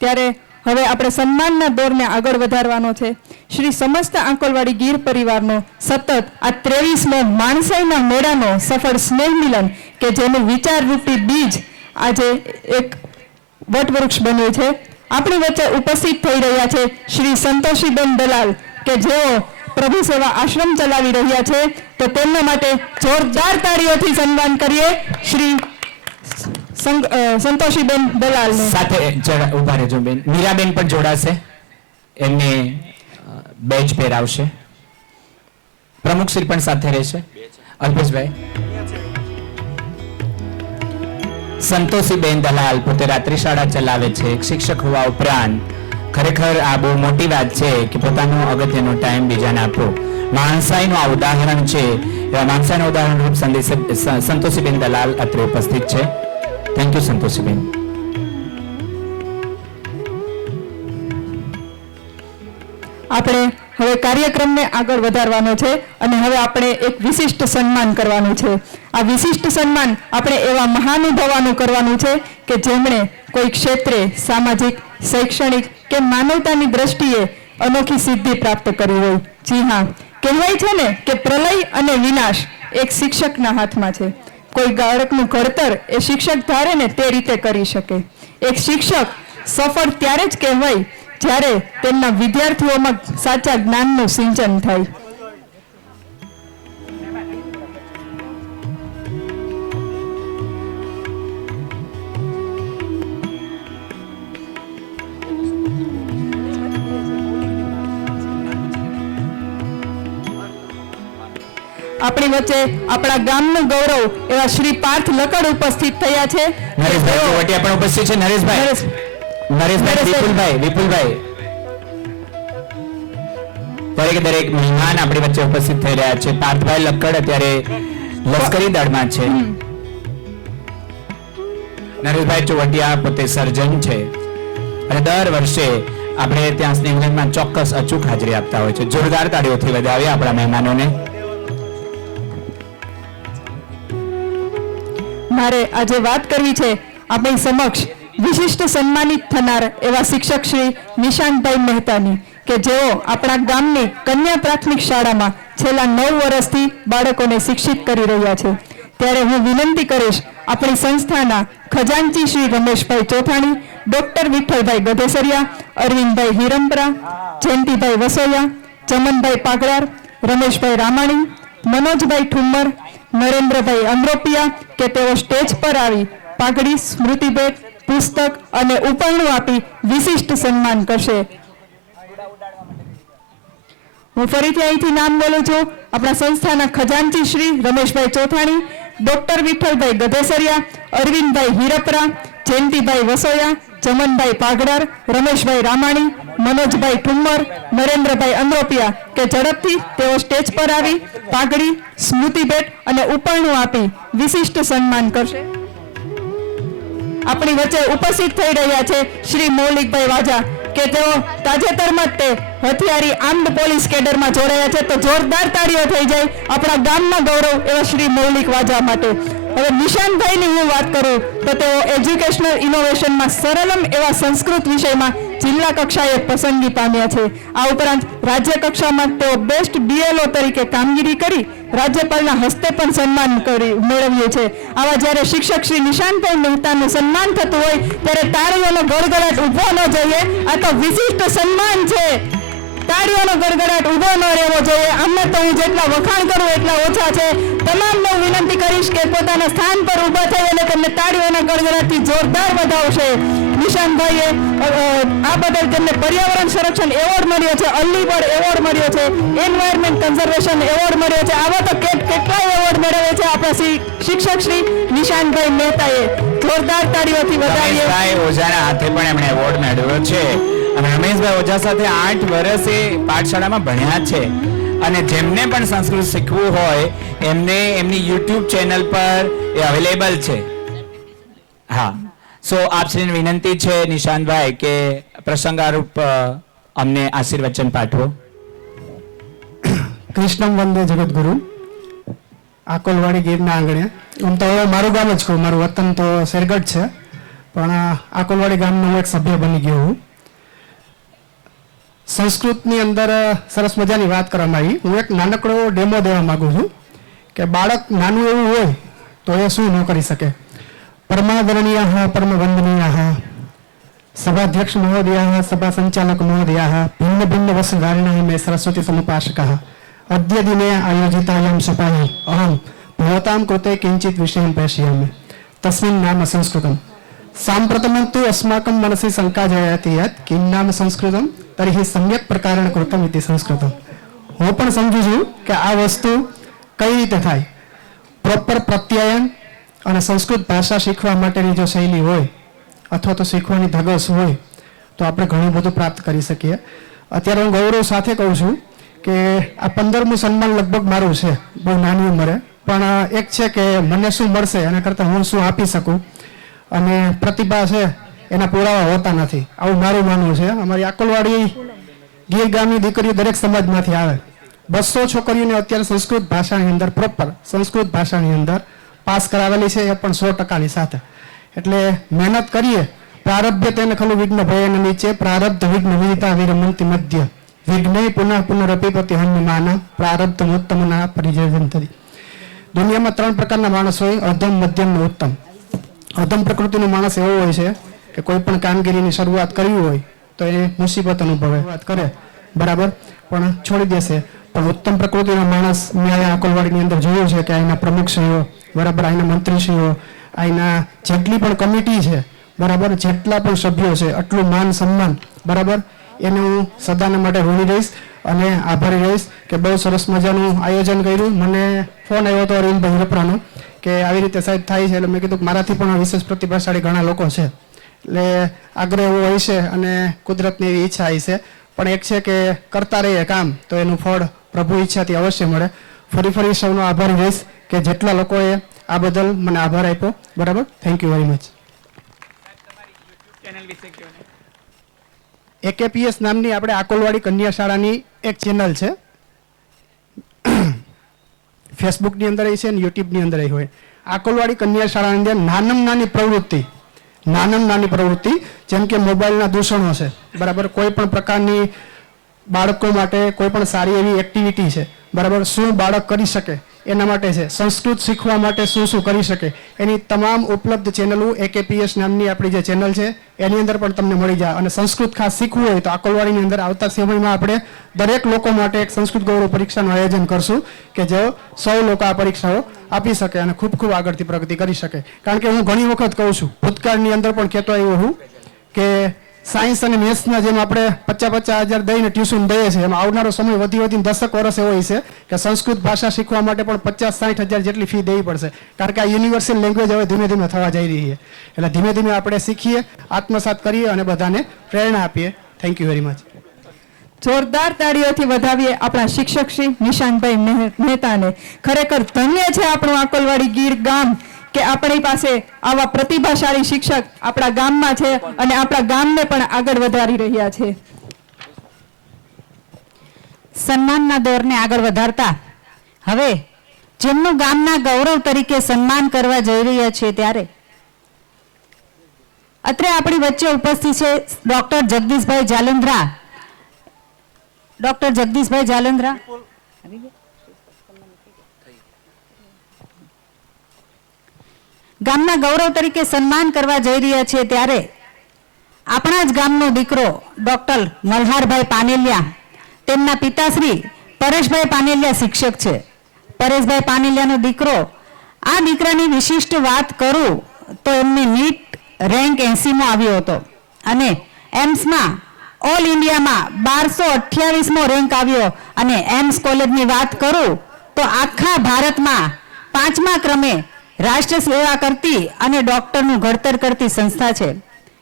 ત્યારે હવે આપણે સન્માનના દોરને આગળ વધારવાનો છે. શ્રી સમસ્ત આંકોલવાડી ગીર પરિવારનો સતત આ 23મો માણસાઈના મેળાનો સફળ સ્નેહ મિલન કે જેનું વિચારરૂપી બીજ આજે એક વટવૃક્ષ બન્યું છે. આપણી વચ્ચે ઉપસ્થિત થઈ રહ્યા છે શ્રી સંતોષીબેન દલાલ કે જેઓ પ્રભુ સેવા આશ્રમ ચલાવી રહ્યા છે. તો તેમના માટે જોરદાર તાળીઓથી સન્માન કરીએ શ્રી સંતોષીબેન દલાલ સાથે ઉભા રહેજો બેન. મીરાબેન પણ જોડાશે, એમને બેચ પહેરાવશે. પ્રમુખ શ્રી પણ સાથે રહેશે. અલ્પેશભાઈ. સંતોષીબેન દલાલ પોતે રાત્રિ શાળા ચલાવે છે, એક શિક્ષક હોવા ઉપરાંત ખરેખર આ બહુ મોટી વાત છે કે પોતાનો અગત્યનો ટાઈમ બીજાને આપો. માણસાઈનું આ ઉદાહરણ છે. એવા માણસાઈનું ઉદાહરણ રૂપ સંદેશ સંતોષીબેન દલાલ અત્રે ઉપસ્થિત છે. Thank you Santoshiben. આપણે હવે કાર્યક્રમને આગળ વધારવાનો છે અને હવે આપણે એક વિશિષ્ટ સન્માન કરવાનું છે. આ વિશિષ્ટ સન્માન આપણે એવા મહાનુભાવોનું કરવાનું છે કે જેમણે કોઈ ક્ષેત્રે સામાજિક, શૈક્ષણિક કે માનવતાની દ્રષ્ટિએ અનોખી સિદ્ધિ પ્રાપ્ત કરી હોય. જી હા, કહેવાય છે ને કે પ્રલય અને વિનાશ એક શિક્ષકના હાથમાં છે. કોઈ બાળકનું ઘડતર એ શિક્ષક ધારે ને તે રીતે કરી શકે. એક શિક્ષક સફળ ત્યારે જ કહેવાય જ્યારે તેમના વિદ્યાર્થીઓમાં સાચા જ્ઞાનનું સિંચન થાય. આપણી વચ્ચે આપણા ગામનું ગૌરવ એવા શ્રી પાર્થ લકડ ઉપસ્થિત થયા છે. નરેશભાઈ ચોવટિયા પણ ઉપસ્થિત છે. નરેશભાઈ, વિપુલભાઈ દરેક મહેમાન આપણી વચ્ચે ઉપસ્થિત થઈ રહ્યા છે. પાર્થભાઈ લક્કડ અત્યારે લશ્કરી દળમાં છે. નરેશભાઈ ચોવટિયા પોતે સર્જન છે અને દર વર્ષે આપણે ત્યાં સ્નેહલનમાં ચોક્કસ અચૂક હાજરી આપતા હોય છે. જોરદાર તાળીઓથી વધાવીએ આપણા મહેમાનોને. મારે આજે વાત કરવી છે આપણી સમક્ષ વિશિષ્ટ સન્માનિત થનાર એવા શિક્ષક શ્રી નિશાંતભાઈ મહેતાની કે જેઓ આપણા ગામની કન્યા પ્રાથમિક શાળામાં છેલ્લા 9 વર્ષથી બાળકોને શિક્ષિત કરી રહ્યા છે. ત્યારે હું વિનંતી કરીશ આપણી સંસ્થાના ખજાનચી શ્રી રમેશભાઈ ચોથાણી, ડોક્ટર વિઠ્ઠલભાઈ ગધેસરિયા, અરવિંદભાઈ હિરમપરા, જયંતિભાઈ વસોયા, ચમનભાઈ પાગડાર, રમેશભાઈ રામાણી, મનોજભાઈ ઠુમ્મર, નરેન્દ્રભાઈ અમરોપિયા કે તેઓ સ્ટેજ પર આવી પાઘડી, સ્મૃતિભેટ, પુસ્તક અને ઉપરણું આપી વિશિષ્ટ સન્માન કરશે. હું ફરીથી અહીંથી નામ બોલું છું. આપણા સંસ્થાના ખજાનચી શ્રી રમેશભાઈ ચોથાણી, ડોક્ટર વિઠ્ઠલભાઈ ગધેસરિયા, અરવિંદભાઈ હિરપરા, જયંતિભાઈ વસોયા, ચમનભાઈ પાગડાર, રમેશભાઈ રામાણી, મનોજભાઈ ઠુમ્મર, નરેન્દ્રભાઈ અમરોપિયા કે ઝડપથી તેઓ સ્ટેજ પર આવી પાઘડી, સ્મૃતિભેટ અને ઉપરણું આપી વિશિષ્ટ સન્માન કરશે. આપણી વચ્ચે ઉપસ્થિત થઈ રહ્યા છે શ્રી મૌલિકભાઈ વાજા કે તેઓ તાજેતરમાં જ તે હથિયારી આર્મ્ડ પોલીસ કેડરમાં જોડાયા છે. તો જોરદાર તાળીઓ થઈ જાય આપણા ગામના ગૌરવ એવા શ્રી મૌલિક વાજા માટે. હવે નિશાનભાઈની હું વાત કરું તો તેઓ એજ્યુકેશનલ ઇનોવેશનમાં સરલમ એવા સંસ્કૃત વિષયમાં જિલ્લા કક્ષાએ પસંદગી પામ્યા છે. આ ઉપરાંત રાજ્ય કક્ષામાં તેઓ બેસ્ટ BLO તરીકે કામગીરી કરી રાજ્યપાલના હસ્તે પણ સન્માન મેળવ્યું છે. આવા જ્યારે શિક્ષક શ્રી નિશાનભાઈ મહેતાનું સન્માન થતું હોય ત્યારે તાળીઓનો ગડગડાટ ઊભો ન જોઈએ. આ તો વિશિષ્ટ સન્માન છે. તાળીઓનો ગડગડાટ ઊભો ન રહેવો જોઈએ. આમને તો હું જેટલા વખાણ કરું એટલા ઓછા છે. તમામને હું વિનંતી કરીશ કે પોતાના સ્થાન પર ઊભા થઈ અને તેમને તાળીઓના ગડગડાટથી જોરદાર વધાવશે. નિશાનભાઈએ આ બદલ તેમને પર્યાવરણ સંરક્ષણ એવોર્ડ મળ્યો છે, અલીગઢ એવોર્ડ મળ્યો છે, એન્વાયરમેન્ટ કન્ઝર્વેશન એવોર્ડ મળ્યો છે. આવા તો કેટલાય એવોર્ડ મેળવે છે આપણા શિક્ષક શ્રી નિશાનભાઈ મહેતાએ. જોરદાર તાળીઓથી વધાવીએ. રમેશભાઈ ઓઝાના હાથે પણ એમણે એવોર્ડ મેળવ્યો છે અને રમેશભાઈ ઓઝા સાથે 8 વર્ષ એ પાઠશાળામાં ભણ્યા છે અને જેમને પણ સંસ્કૃત શીખવું હોય એમને એમની YouTube ચેનલ પર એ અવેલેબલ છે. હા, સો આપશ્રીને વિનંતી છે નિશાનભાઈ કે પ્રસંગારૂપ અમને આશીર્વચન પાઠવો. કૃષ્ણમ વંદે જગતગુરુ. આકોલવાડી ગીરના આંગણે. આમ તો હવે મારું ગામ જ કહું, મારું વતન તો શેરગઢ છે, પણ આકોલવાડી ગામનો હું એક સભ્ય બની ગયો હું. સંસ્કૃતની અંદર સરસ મજાની વાત કરવામાં આવી. હું એક નાનકડો ડેમો દેવા માંગુ છું કે બાળક નાનું એવું હોય તો એ શું ન કરી શકે. પરમાદરણીય પરમ વંદનીય સભાધ્યક્ષ મહોદય, સભા સંચાલક મહોદય, ભિન્ન ભિન્ન વસ્ત્રધારિણ મે સરસ્વતી સમુપાસક અદ્ય દિને આયોજિતાયામ સભાયામ અહમ ભવતામ કૃતે કિંચિત વિષયં પ્રેષયામિ તસ્મિन् નામ સંસ્કૃતમ. સાંપ્રતમં તુ અસ્માકં મનસી શંકા જયતિ યत् કિં નામ સંસ્કૃતમ તર્હિ સમ્યક પ્રકારેણ કૃતમ ઇતિ સંસ્કૃતમ. હું પણ સમજુ છું કે આ વસ્તુ કઈ રીતે થાય. પ્રોપર પ્રત્યાયન અને સંસ્કૃત ભાષા શીખવા માટેની જો શૈલી હોય અથવા તો શીખવાની ધગસ હોય તો આપણે ઘણું બધું પ્રાપ્ત કરી શકીએ. અત્યારે હું ગૌરવ સાથે કહું છું કે આ 15મું સન્માન લગભગ મારું છે, બહુ નાની ઉંમરે, પણ એક છે કે મને શું મળશે એના કરતાં હું શું આપી શકું અને પ્રતિભા છે એના પુરાવા હોતા નથી, આવું મારું માનવું છે. અમારી આકોલવાડી ગીર ગામની દીકરીઓ દરેક સમાજમાંથી આવે. 200 છોકરીઓને અત્યારે સંસ્કૃત ભાષાની અંદર પ્રોપર સંસ્કૃત ભાષાની અંદર પાસ કરાવેલી છે, એ પણ 100%ની સાથે. એટલે મહેનત કરીએ. પ્રારબ્ધ તેને ખલું વિઘ્ન ભયન નીચે પ્રારબ્ધ વિઘ્ન વિદિતા વિરમંતિ મધ્ય વિઘ્નય પુનઃ પુનરપિપતિ હન્યમાના પ્રારબ્ધ ઉત્તમના પરિજયંતરી. દુનિયામાં 3 પ્રકારના માણસ હોય, અધમ, મધ્યમ અને ઉત્તમ. અધમ પ્રકૃતિનો માણસ એવો હોય છે કે કોઈ પણ કામગીરીની શરૂઆત કરવી હોય તો એ મુસીબત અનુભવે, વાત કરે બરાબર, પણ છોડી દેશે. પણ ઉત્તમ પ્રકૃતિનો માણસ મેં અહીંયા આકોલવાડીની અંદર જોયું છે કે અહીંના પ્રમુખશ્રીઓ બરાબર, અહીંના મંત્રીશ્રીઓ, અહીંના જેટલી પણ કમિટી છે બરાબર, જેટલા પણ સભ્યો છે, આટલું માન સન્માન બરાબર, એને હું સદાના માટે ઋણી રહીશ અને આભારી રહીશ કે બહુ સરસ મજાનું આયોજન કર્યું. મને ફોન આવ્યો હતો અરવિંદભાઈ હિરપરાનો કે આવી રીતે સાહેબ થાય છે, એટલે મેં કીધું કે મારાથી પણ વિશેષ પ્રતિભાશાળી ઘણા લોકો છે, એટલે આગ્રહ એવો હોય છે અને કુદરતની એવી ઈચ્છા આવી છે. પણ એક છે કે કરતા રહીએ કામ તો એનું ફળ પ્રભુ ઈચ્છાથી અવશ્ય મળે. ફરી સૌનો આભારી રહીશ કે જેટલા લોકોએ આ બદલ મને આભાર આપ્યો બરાબર. Thank you very much. AKPS નામની આપણે આકોલવાડી કન્યા શાળાની એક ચેનલ છે. ફેસબુકની અંદર છે અને યુટ્યુબની અંદર હોય. આકોલવાડી કન્યા શાળાની અંદર નાનમ નાની પ્રવૃત્તિ જેમ કે મોબાઈલના દૂષણો છે બરાબર, કોઈ પણ પ્રકારની બાળકો માટે કોઈ પણ સારી એવી એક્ટિવિટી છે, બરાબર, શું બાળક કરી શકે એના માટે છે, સંસ્કૃત શીખવા માટે શું શું કરી શકે, એની તમામ ઉપલબ્ધ ચેનલો AKPS નામની આપણી જે ચેનલ છે એની અંદર પણ તમને મળી જાય. અને સંસ્કૃત ખાસ શીખવું હોય તો આકોલવાડીની અંદર આવતા સમયમાં આપણે દરેક લોકો માટે એક સંસ્કૃત ગૌરવ પરીક્ષાનું આયોજન કરશું કે જે 100 લોકો આ પરીક્ષાઓ આપી શકે અને ખૂબ ખૂબ આગળથી પ્રગતિ કરી શકે. કારણ કે હું ઘણી વખત કહું છું, ભૂતકાળની અંદર પણ કહેતો આવ્યો હું કે સાયન્સ અને મેથ્સના જેમ આપણે 50,000 દઈને ટ્યુશન દઈએ છીએ, એમાં આવનારો સમય વધીને 10 વર્ષ એવો છે કે સંસ્કૃત ભાષા શીખવા માટે પણ 50-60,000 જેટલી ફી દેવી પડશે. કારણ કે આ યુનિવર્સલ લેંગ્વેજ હવે ધીમે ધીમે થવા જઈ રહી છે. એટલે ધીમે ધીમે આપણે શીખીએ, આત્મસાત કરીએ અને બધાને પ્રેરણા આપીએ. Thank you very much. જોરદાર તાળીઓથી વધાવીએ આપણા શિક્ષક શ્રી નિશાંતભાઈ મહેતાને. ખરેખર ધન્ય છે આપણું આકોલવાડી ગીર ગામ કે આપણી પાસે આવા પ્રતિભાશાળી શિક્ષક આપણા ગામમાં છે અને આપણા ગામને પણ આગળ વધારી રહ્યા છે. સન્માનના દોરને આગળ વધારતા હવે જેમનું ગામના ગૌરવ તરીકે સન્માન કરવા જઈ રહ્યા છે ત્યારે અત્રે આપણી વચ્ચે ઉપસ્થિત છે ડોક્ટર જગદીશભાઈ જાલંધરા. ડોક્ટર જગદીશભાઈ જાલંધરા ગામના ગૌરવ તરીકે સન્માન કરવા જઈ રહ્યા છે ત્યારે આપણા જ ગામનો દીકરો ડોક્ટર મલ્હારભાઈ પાનેલિયા, તેમના પિતાશ્રી પરેશભાઈ પાનેલિયા શિક્ષક છે. પરેશભાઈ પાનેલિયાનો દીકરો, આ દીકરાની વિશિષ્ટ વાત કરું તો એમને નીટ રેન્ક 80મો આવ્યો હતો અને એમ્સમાં ઓલ ઇન્ડિયામાં 1228મો રેન્ક આવ્યો. અને એમ્સ કોલેજની વાત કરું તો આખા ભારતમાં 5મા ક્રમે રાષ્ટ્ર સેવા કરતી અને ડોક્ટરનું ઘડતર કરતી સંસ્થા છે.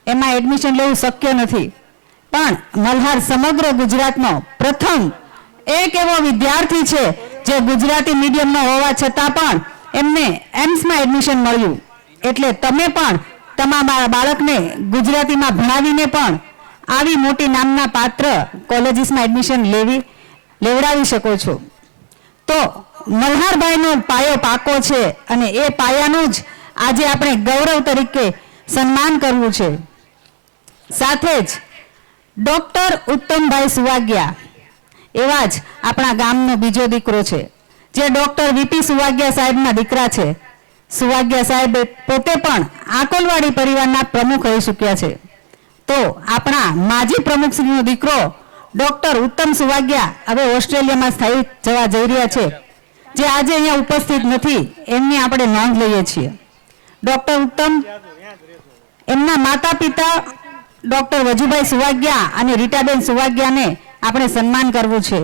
એમાં એડમિશન લેવું શક્ય નથી, પણ મલ્હાર સમગ્ર ગુજરાતનો પ્રથમ એક એવો વિદ્યાર્થી છે જે ગુજરાતી મીડિયમનો હોવા છતાં પણ એમને એમ્સમાં એડમિશન મળ્યું. એટલે તમે પણ તમારા બાળકને ગુજરાતીમાં ભણાવીને પણ આવી મોટી નામના પાત્ર કોલેજીસમાં એડમિશન લેવડાવી શકો છો. તો મલ્હારભાઈનો પાયો પાકો છે અને એ પાયાનું જ આજે આપણે ગૌરવ તરીકે સન્માન કરવું છે. સાથે જ ડોક્ટર ઉત્તમભાઈ સુવાગ્યા એવા જ આપણા ગામનો બીજો દીકરો છે જે ડોક્ટર વીપી સુવાગ્યા સાહેબના દીકરા છે. સુવાગ્યા સાહેબ પોતે પણ આકોલવાડી પરિવારના પ્રમુખ રહી ચૂક્યા છે. તો આપણા માજી પ્રમુખશ્રીનો દીકરો ડોક્ટર ઉત્તમ સુવાગ્યા હવે ઓસ્ટ્રેલિયામાં સ્થાયી જવા જઈ રહ્યા છે, જે આજે અહીંયા ઉપસ્થિત નથી. એમની આપણે નોંધ લઈએ છીએ. ડોક્ટર ઉત્તમ, એમના માતા પિતા ડોક્ટર વજુભાઈ સુવાગ્યા અને રીટાબેન સુવાગ્યાને આપણે સન્માન કરવું છે.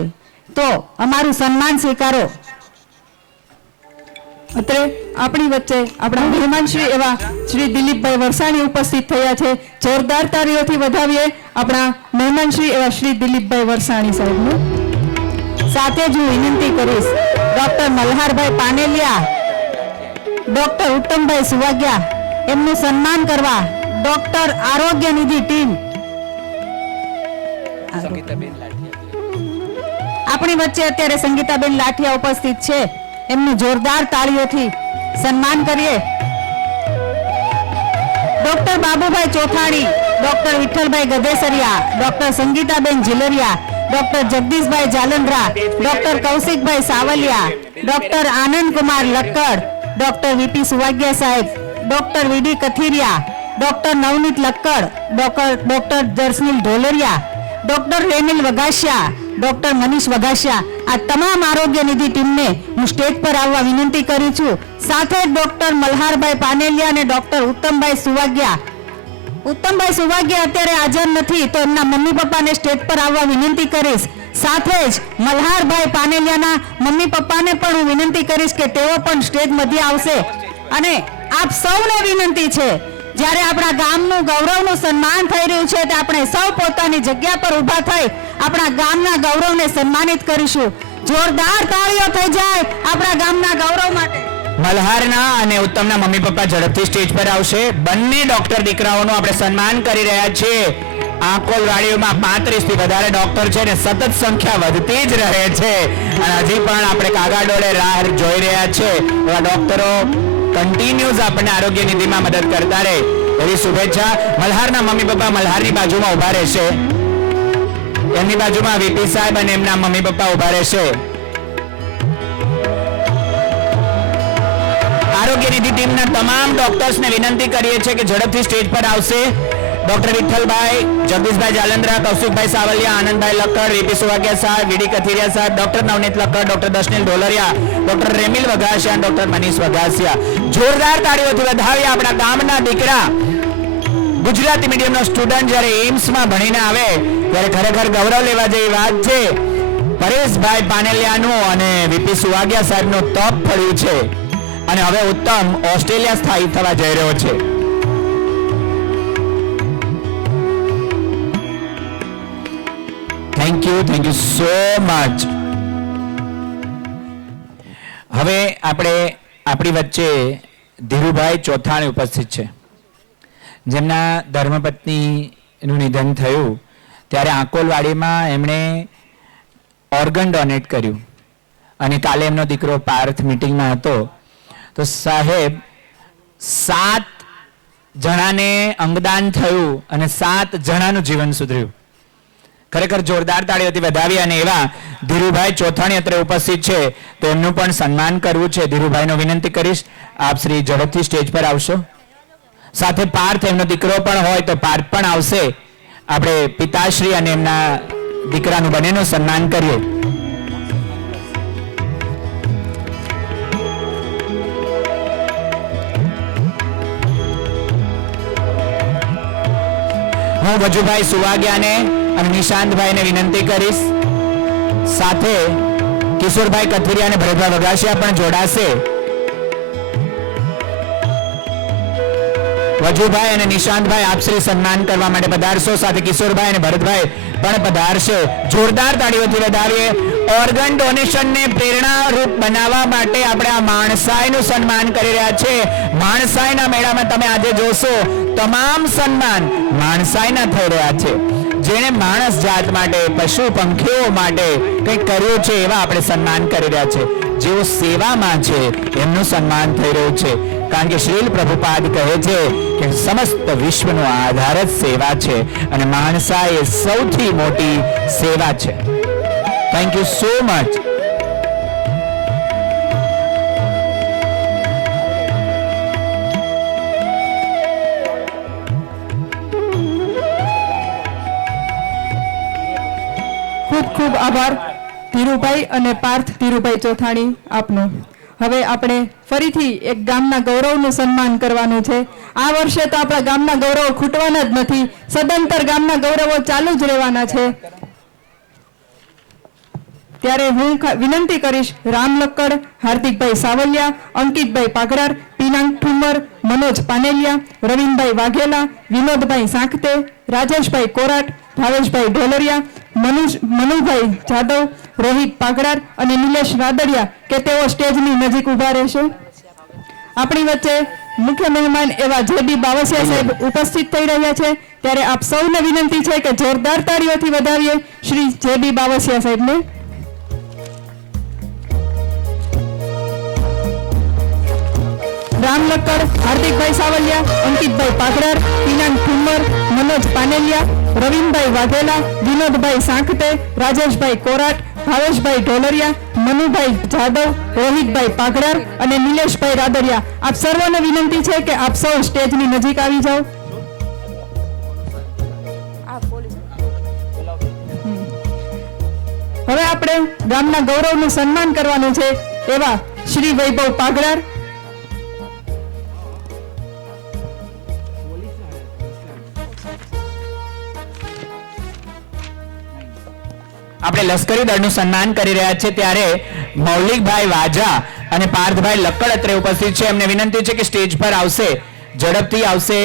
તો અમારું સન્માન સ્વીકારો. અત્રે આપણી વચ્ચે આપણા મહેમાનશ્રી એવા શ્રી દિલીપભાઈ વરસાણી ઉપસ્થિત થયા છે. જોરદાર તાળીઓથી વધાવીએ આપણા મહેમાનશ્રી એવા શ્રી દિલીપભાઈ વરસાણી સાહેબનું. સાથે જ હું વિનંતી કરીશ ડોક્ટર મલ્હારભાઈ પાનેલિયા, ડોક્ટર ઉત્તમભાઈ સુવાગ્યા, એમનું સન્માન કરવા ડોક્ટર આરોગ્ય નિધિ ટીમ આપણી વચ્ચે અત્યારે સંગીતાબેન લાઠિયા ઉપસ્થિત છે. એમનું જોરદાર તાળીઓથી સન્માન કરીએ. Doctor Babubhai Chothani, doctor Vitthalbhai Gadesariya, doctor Sangitaben Jhilariya, doctor Jagdishbhai Jalandhara, doctor Kaushikbhai Savaliya, doctor Anandkumar Lakkad, doctor VP Suvagya સાહેબ, doctor VD Kathiriya, doctor Navneet Lakkad, doctor Jarsnil Dholariya, doctor Renil Vaghasiya, doctor Manish Vaghasiya, આ તમામ આરોગ્ય નિધિ ટીમને હું સ્ટેજ પર આવવા વિનંતી કરું છું. સાથે જ ડોક્ટર મલ્હારભાઈ પાનેલિયા અને ડોક્ટર ઉત્તમભાઈ સુવાગ્યા. ઉત્તમભાઈ સુવાગ્યા અત્યારે હાજર નથી તો એમના મમ્મી પપ્પાને સ્ટેજ પર આવવા વિનંતી કરીશ. સાથે જ મલ્હારભાઈ પાનેલિયાના મમ્મી પપ્પાને પણ હું વિનંતી કરીશ કે તેઓ પણ સ્ટેજ મધ્ય આવશે. અને આપ સૌને વિનંતી છે, જ્યારે આપણા ગામનું ગૌરવનું સન્માન થઈ રહ્યું છે તે આપણે સૌ પોતાની જગ્યા પર ઊભા થઈ આપણા ગામના ગૌરવને સન્માનિત કરીશું. જોરદાર તાળીઓ થઈ જાય આપણા ગામના ગૌરવ માટે. મલ્હારના અને ઉત્તમના મમ્મી પપ્પા ઝડપથી સ્ટેજ પર આવશે. બંને ડોક્ટર દીકરાઓનું આપણે સન્માન કરી રહ્યા છીએ. આકોલવાડીઓમાં 35 થી વધારે ડોક્ટર છે અને સતત સંખ્યા વધતી જ રહે છે અને હજી પણ આપણે કાગાડોળે રાહ જોઈ રહ્યા છે એવા ડોક્ટરો કન્ટિન્યુઅસ આપણને આરોગ્ય નિધિમાં મદદ કરતા રહે એવી શુભેચ્છા. મલ્હારના મમ્મી પપ્પા મલ્હારની બાજુમાં ઉભા રહેશે. એમની બાજુમાં વીપી સાહેબ અને એમના મમ્મી પપ્પા ઉભા રહેશે. આરોગ્ય નિધિ ટીમના તમામ ડોક્ટર્સને વિનંતી કરીએ છીએ કે ઝડપથી સ્ટેજ પર આવશે. ડોક્ટર વિઠ્ઠલભાઈ, જગદીશભાઈ જાલંદ્રા, કૌશિકભાઈ સાવલિયા, આનંદભાઈ લક્કડ, વીપી સુવાગ્યા સાહેબ, વીડી કથિરિયા સાહેબ, doctor Navneet Lakkad, doctor Darshnil Dholariya, doctor Remil Vaghasiya, doctor Manish Vaghasiya. જોરદાર તાળીઓથી વધાવીએ આપણા ગામના દીકરા. ગુજરાતી મીડિયમનો સ્ટુડન્ટ જ્યારે એમ્સમાં ભણીને આવે ત્યારે ખરેખર ગૌરવ લેવા જેવી વાત છે. પરેશભાઈ પાનેલિયાનું અને વીપી સુવાગ્યા સાહેબનું તપ ફળ્યું છે અને હવે ઉત્તમ ઓસ્ટ્રેલિયા સ્થાયી થવા જઈ રહ્યો છે. Thank you so much. હવે આપણી વચ્ચે ધીરુભાઈ ચોથાણી ઉપસ્થિત છે, જેમના ધર્મપત્નીનું નિધન થયું ત્યારે આકોલવાડીમાં એમણે ઓર્ગન ડોનેટ કર્યું અને કાલે એમનો દીકરો પાર્થ મીટિંગમાં હતો તો સાહેબ 7 જણાને અંગદાન થયું અને 7 જણાનું જીવન સુધર્યું. ખરેખર જોરદાર તાળીઓથી વધાવી અને એવા ધીરુભાઈ ચોથાણી અત્રે ઉપસ્થિત છે તો એમનું પણ સન્માન કરવું છે. ધીરુભાઈનો વિનંતી કરીશ આપ શ્રી ઝડપથી સ્ટેજ પર આવશો. સાથે પાર્થ એમનો દીકરો પણ હોય તો પાર્થ પણ આવશે. આપણે પિતાશ્રી અને એમના દીકરાનું બંનેનું સન્માન કરીએ. હું વજુભાઈ સુવાગ્યાને અને નિશાંતભાઈને વિનંતી કરીશ. સાથે કિશોરભાઈ કથિરિયા અને ભરતભાઈ વઘાસિયા પણ જોડાશે. વજુભાઈ અને નિશાંતભાઈ આપશ્રી સન્માન કરવા માટે પધારશો. સાથે કિશોરભાઈ અને ભરતભાઈ પણ પધારશે. જોરદાર તાળીઓથી વધાવીએ. ઓર્ગન ડોનેશનને પ્રેરણારૂપ બનાવવા માટે આપણે આ માણસાઈનું સન્માન કરી રહ્યા છે. માણસાઈના મેળામાં તમે આજે જોશો તમામ સન્માન માણસાઈના થઈ રહ્યા છે. જેણે માણસ જાત માટે, પશુ પંખીઓ માટે કંઈક કર્યું છે એવા આપણે સન્માન કરી રહ્યા છે. જેઓ સેવામાં છે એમનું સન્માન થઈ રહ્યું છે. કારણ કે શ્રીલ પ્રભુપાદ કહે છે કે સમસ્ત વિશ્વનો આધાર જ સેવા છે અને માણસા એ સૌથી મોટી સેવા છે. Thank you so much. ખૂબ ખૂબ આભાર ધીરુભાઈ અને પાર્થ ધીરુભાઈ ચોથાણી આપનો. હવે આપણે ફરીથી એક ગામના ગૌરવનું સન્માન કરવાનું છે. આ વર્ષે તો આપણા ગામના ગૌરવ ખૂટવાના જ નથી, સદંતર ગામના ગૌરવો ચાલુ જ રહેવાના છે. ત્યારે હું વિનંતી કરીશ રામ લક્કડ, હાર્દિકભાઈ સાવલિયા, અંકિતભાઈ પાઘરાર, પિનાક ઠુમર, મનોજ પાનેલિયા, રવિનભાઈ વાઘેલા, વિનોદભાઈ સાંખતે, રાજેશભાઈ કોરાટ, ભાવેશભાઈ ઢોલરિયા, મનુભાઈ જાદવ, રોહિત પાઘરાર અને નિલેશ રાદડિયા કે તેઓ સ્ટેજની નજીક ઉભા રહેશે. આપણી વચ્ચે મુખ્ય મહેમાન એવા જેબી બાવસિયા સાહેબ ઉપસ્થિત થઈ રહ્યા છે. ત્યારે આપ સૌને વિનંતી છે કે જોરદાર તાળીઓથી વધાવીએ શ્રી જેબી બાવસિયા સાહેબને. રામ લક્કડ, હાર્દિકભાઈ સાવલિયા, અંકિતભાઈ પાઘરાર, પિનાક ઠુમર, મનોજ પાનેલિયા, રવિનભાઈ વાઘેલા, વિનોદભાઈ સાંખતે, રાજેશભાઈ કોરાટ, ભાવેશભાઈ ઢોલરિયા, મનુભાઈ જાદવ, રોહિતભાઈ પાઘરાર અને નિલેશભાઈ રાદડિયા. આપ સર્વને વિનંતી છે કે આપ સૌ સ્ટેજની નજીક આવી જાઓ. હવે આપણે ગામના ગૌરવનું સન્માન કરવાનું છે એવા શ્રી વૈભવ પાઘરાર. આપણે લશ્કરી દળનું સન્માન કરી રહ્યા છે. ત્યારે મૌલિકભાઈ વાજા અને પાર્થભાઈ લક્કડ અત્રે ઉપસ્થિત છે. એમને વિનંતી છે કે સ્ટેજ પર આવશે, ઝડપથી આવશે.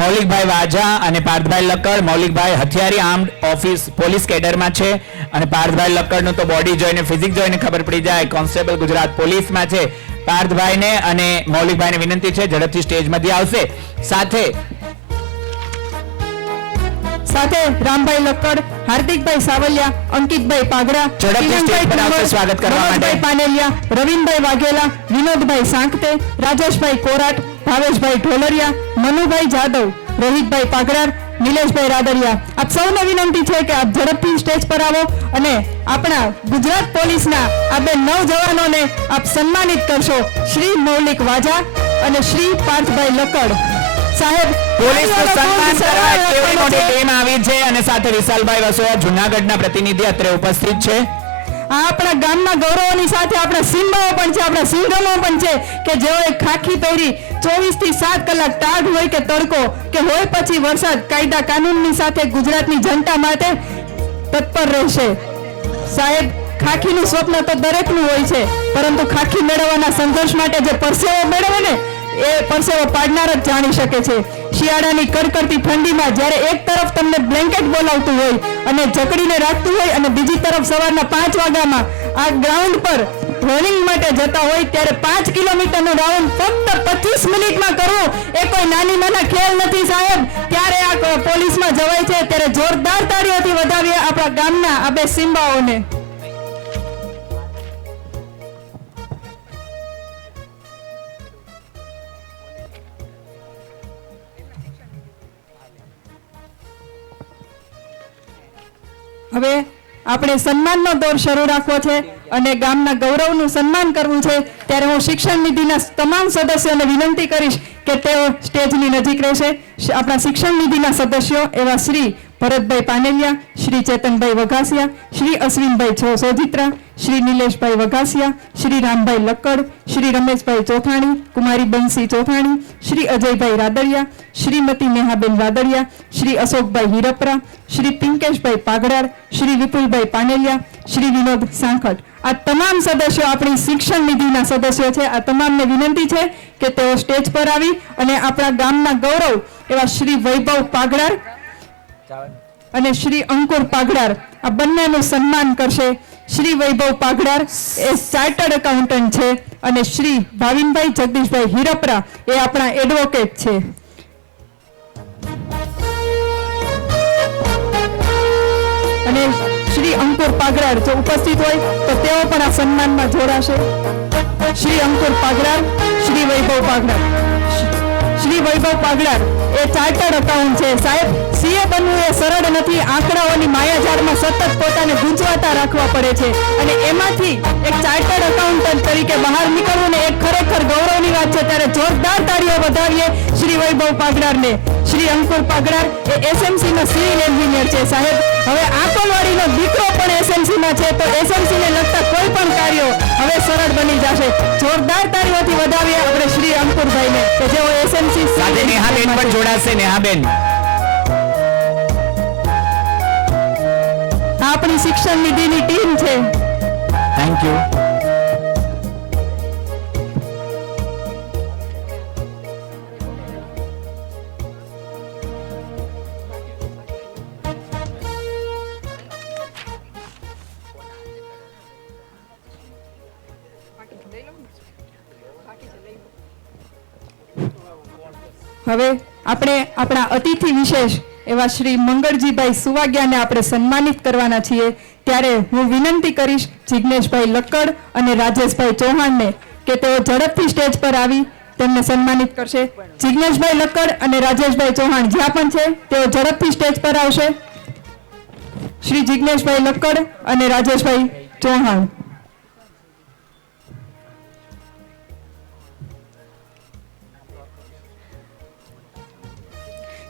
મૌલિકભાઈ વાજા અને પાર્થભાઈ લક્કડ. મૌલિકભાઈ હથિયારી આર્મ્ડ ઓફિસ પોલીસ કેડરમાં છે અને પાર્થભાઈ લક્કડનું તો બોડી જોઈને, ફિઝિક જોઈને ખબર પડી જાય કોન્સ્ટેબલ ગુજરાત પોલીસમાં છે. પાર્થભાઈને અને મૌલિકભાઈને વિનંતી છે ઝડપથી સ્ટેજમાંથી આવશે. સાથે રામભાઈ લક્કડ, હાર્દિકભાઈ સાવલિયા, અંકિતભાઈ પાઘરા, સ્વાગત કરવા માટે પાનેલિયા, રવિનભાઈ વાઘેલા, વિનોદભાઈ સાંખતે, રાજેશભાઈ કોરાટ, ભાવેશભાઈ ઢોલરિયા, મનુભાઈ જાદવ, રોહિતભાઈ પાઘરાર, નિલેશભાઈ રાદડિયા. આપ સૌને વિનંતી છે કે આપ ઝડપથી સ્ટેજ પર આવો અને આપણા ગુજરાત પોલીસના આ બે નવજવાનોને આપ સન્માનિત કરશો. શ્રી મૌલિક વાજા અને શ્રી પાર્થભાઈ લકડ. સાહેબ, પોલીસનું સન્માન કરવા કેવડી મોટી ટીમ આવી છે અને સાથે વિશાલભાઈ વસોયા જૂનાગઢના પ્રતિનિધિ અત્રે ઉપસ્થિત છે. આ આપણા ગામના ગૌરવોની સાથે આપણા સિંબાઓ પણ છે, આપણા સિંઘમો પણ છે કે જેઓએ ખાખી પહેરી 24 થી 7 કલાક ટાઢ હોય કે તડકો કે હોય પછી વરસાદ કાયદા કાનૂનની સાથે ગુજરાતની જનતા માટે તત્પર રહેશે. સાહેબ, ખાખીનું સ્વપ્ન તો દરેકનું હોય છે, પરંતુ ખાખી મેળવવાના સંઘર્ષ માટે જે પરસેવો મેળવે ને એ પરસેવો પાડનાર જ જાણી શકે છે. શિયાળાની કડકડતી ઠંડીમાં જ્યારે એક તરફ તમને બ્લેન્કેટ બોલાવતું હોય અને જકડીને રાખતું હોય અને બીજી તરફ સવારના 5 વાગ્યામાં આ ગ્રાઉન્ડ પર રનિંગ માટે જતા હોય ત્યારે 5 કિલોમીટરનો રાઉન્ડ ફક્ત 25 મિનિટમાં કરવું એ કોઈ નાના ખેલ નથી સાહેબ. ત્યારે આ પોલીસમાં જવાય છે ત્યારે જોરદાર તાળીઓથી વધાવીએ આપણા ગામના આ બે સિંબાઓને. હવે આપણે સન્માનનો દોર શરૂ રાખવો છે અને ગામના ગૌરવનું સન્માન કરવું છે. ત્યારે હું શિક્ષણ નિધિના તમામ સદસ્યોને વિનંતી કરીશ કે તેઓ સ્ટેજની નજીક રહેશે. આપણા શિક્ષણ નિધિના સદસ્યો એવા શ્રી ભરતભાઈ પાનેલિયા, શ્રી ચેતનભાઈ વઘાસિયા, શ્રી અશ્વિનભાઈ સોજિત્રા, શ્રી નિલેશભાઈ વઘાસિયા, શ્રી રામભાઈ લક્કડ, શ્રી રમેશભાઈ ચોથાણી, કુમારી બંસી ચોથાણી, શ્રી અજયભાઈ રાદડિયા, શ્રીમતી નેહાબેન રાદડિયા, શ્રી અશોકભાઈ હિરપરા, શ્રી પિંકેશભાઈ પાગડાર, શ્રી વિપુલભાઈ પાનેલિયા, શ્રી વિનોદ સાંખટ. આ તમામ સદસ્યો આપણી શિક્ષણ નિધિના સદસ્યો છે. આ તમામને વિનંતી છે કે તેઓ સ્ટેજ પર આવી અને આપણા ગામના ગૌરવ એવા શ્રી વૈભવ પાગડાર અને શ્રી અંકુર પાગડાર આ બંનેનું સન્માન કરશે. શ્રી વૈભવ પાગડાર એ ચાર્ટર્ડ એકાઉન્ટન્ટ છે અને શ્રી ભાવિનભાઈ જગદીશભાઈ હિરપરા એ આપણા એડવોકેટ છે. અને શ્રી અંકુર પાગડાર જો ઉપસ્થિત હોય તો તેઓ પણ આ સન્માનમાં જોડાશે. શ્રી અંકુર પાગડાર, શ્રી વૈભવ પાગડાર. શ્રી વૈભવ પાગડાર એ ચાર્ટર્ડ એકાઉન્ટ છે. સાહેબ, સીએ બનવું એ સરળ નથી. આંકડાઓની માયાજાળમાં સતત પોતાને ગૂંચવાતા રાખવા પડે છે અને એમાંથી એક ચાર્ટર્ડ એકાઉન્ટન્ટ તરીકે બહાર નીકળવું ને એક ખરેખર ગૌરવની વાત છે. ત્યારે જોરદાર તાળીઓ વધાવીએ શ્રી વૈભવ પાગડારને. શ્રી અંકુર પાગડાર એ એસએમસીના સિવિલ એન્જિનિયર છે. સાહેબ, હવે આકોલવાડીનો દીકરો પણ એસએમસીમાં છે તો એસએમસીને લગતા કોઈ પણ કાર્યો હવે સરળ બની જશે. જોરદાર તાળીઓથી વધાવીએ આપણે શ્રી અંકુરભાઈને કે જેઓ એસએમસી સાથે નેહાબેન પણ જોડાશે. નેહાબેન, આપણી શિક્ષણ નિધિની ટીમ છે. Thank you. હવે આપણે આપણા અતિથિ વિશેષ એવા શ્રી મંગળજીભાઈ સુવાગ્યાને આપણે સન્માનિત કરવાના છીએ. ત્યારે હું વિનંતી કરીશ જિગ્નેશભાઈ લક્કડ અને રાજેશભાઈ ચૌહાણને કે તેઓ ઝડપથી સ્ટેજ પર આવી તેમને સન્માનિત કરશે. જિગ્નેશભાઈ લક્કડ અને રાજેશભાઈ ચૌહાણ જ્યાં પણ છે તેઓ ઝડપથી સ્ટેજ પર આવશે. શ્રી જિગ્નેશભાઈ લક્કડ અને રાજેશભાઈ ચૌહાણ.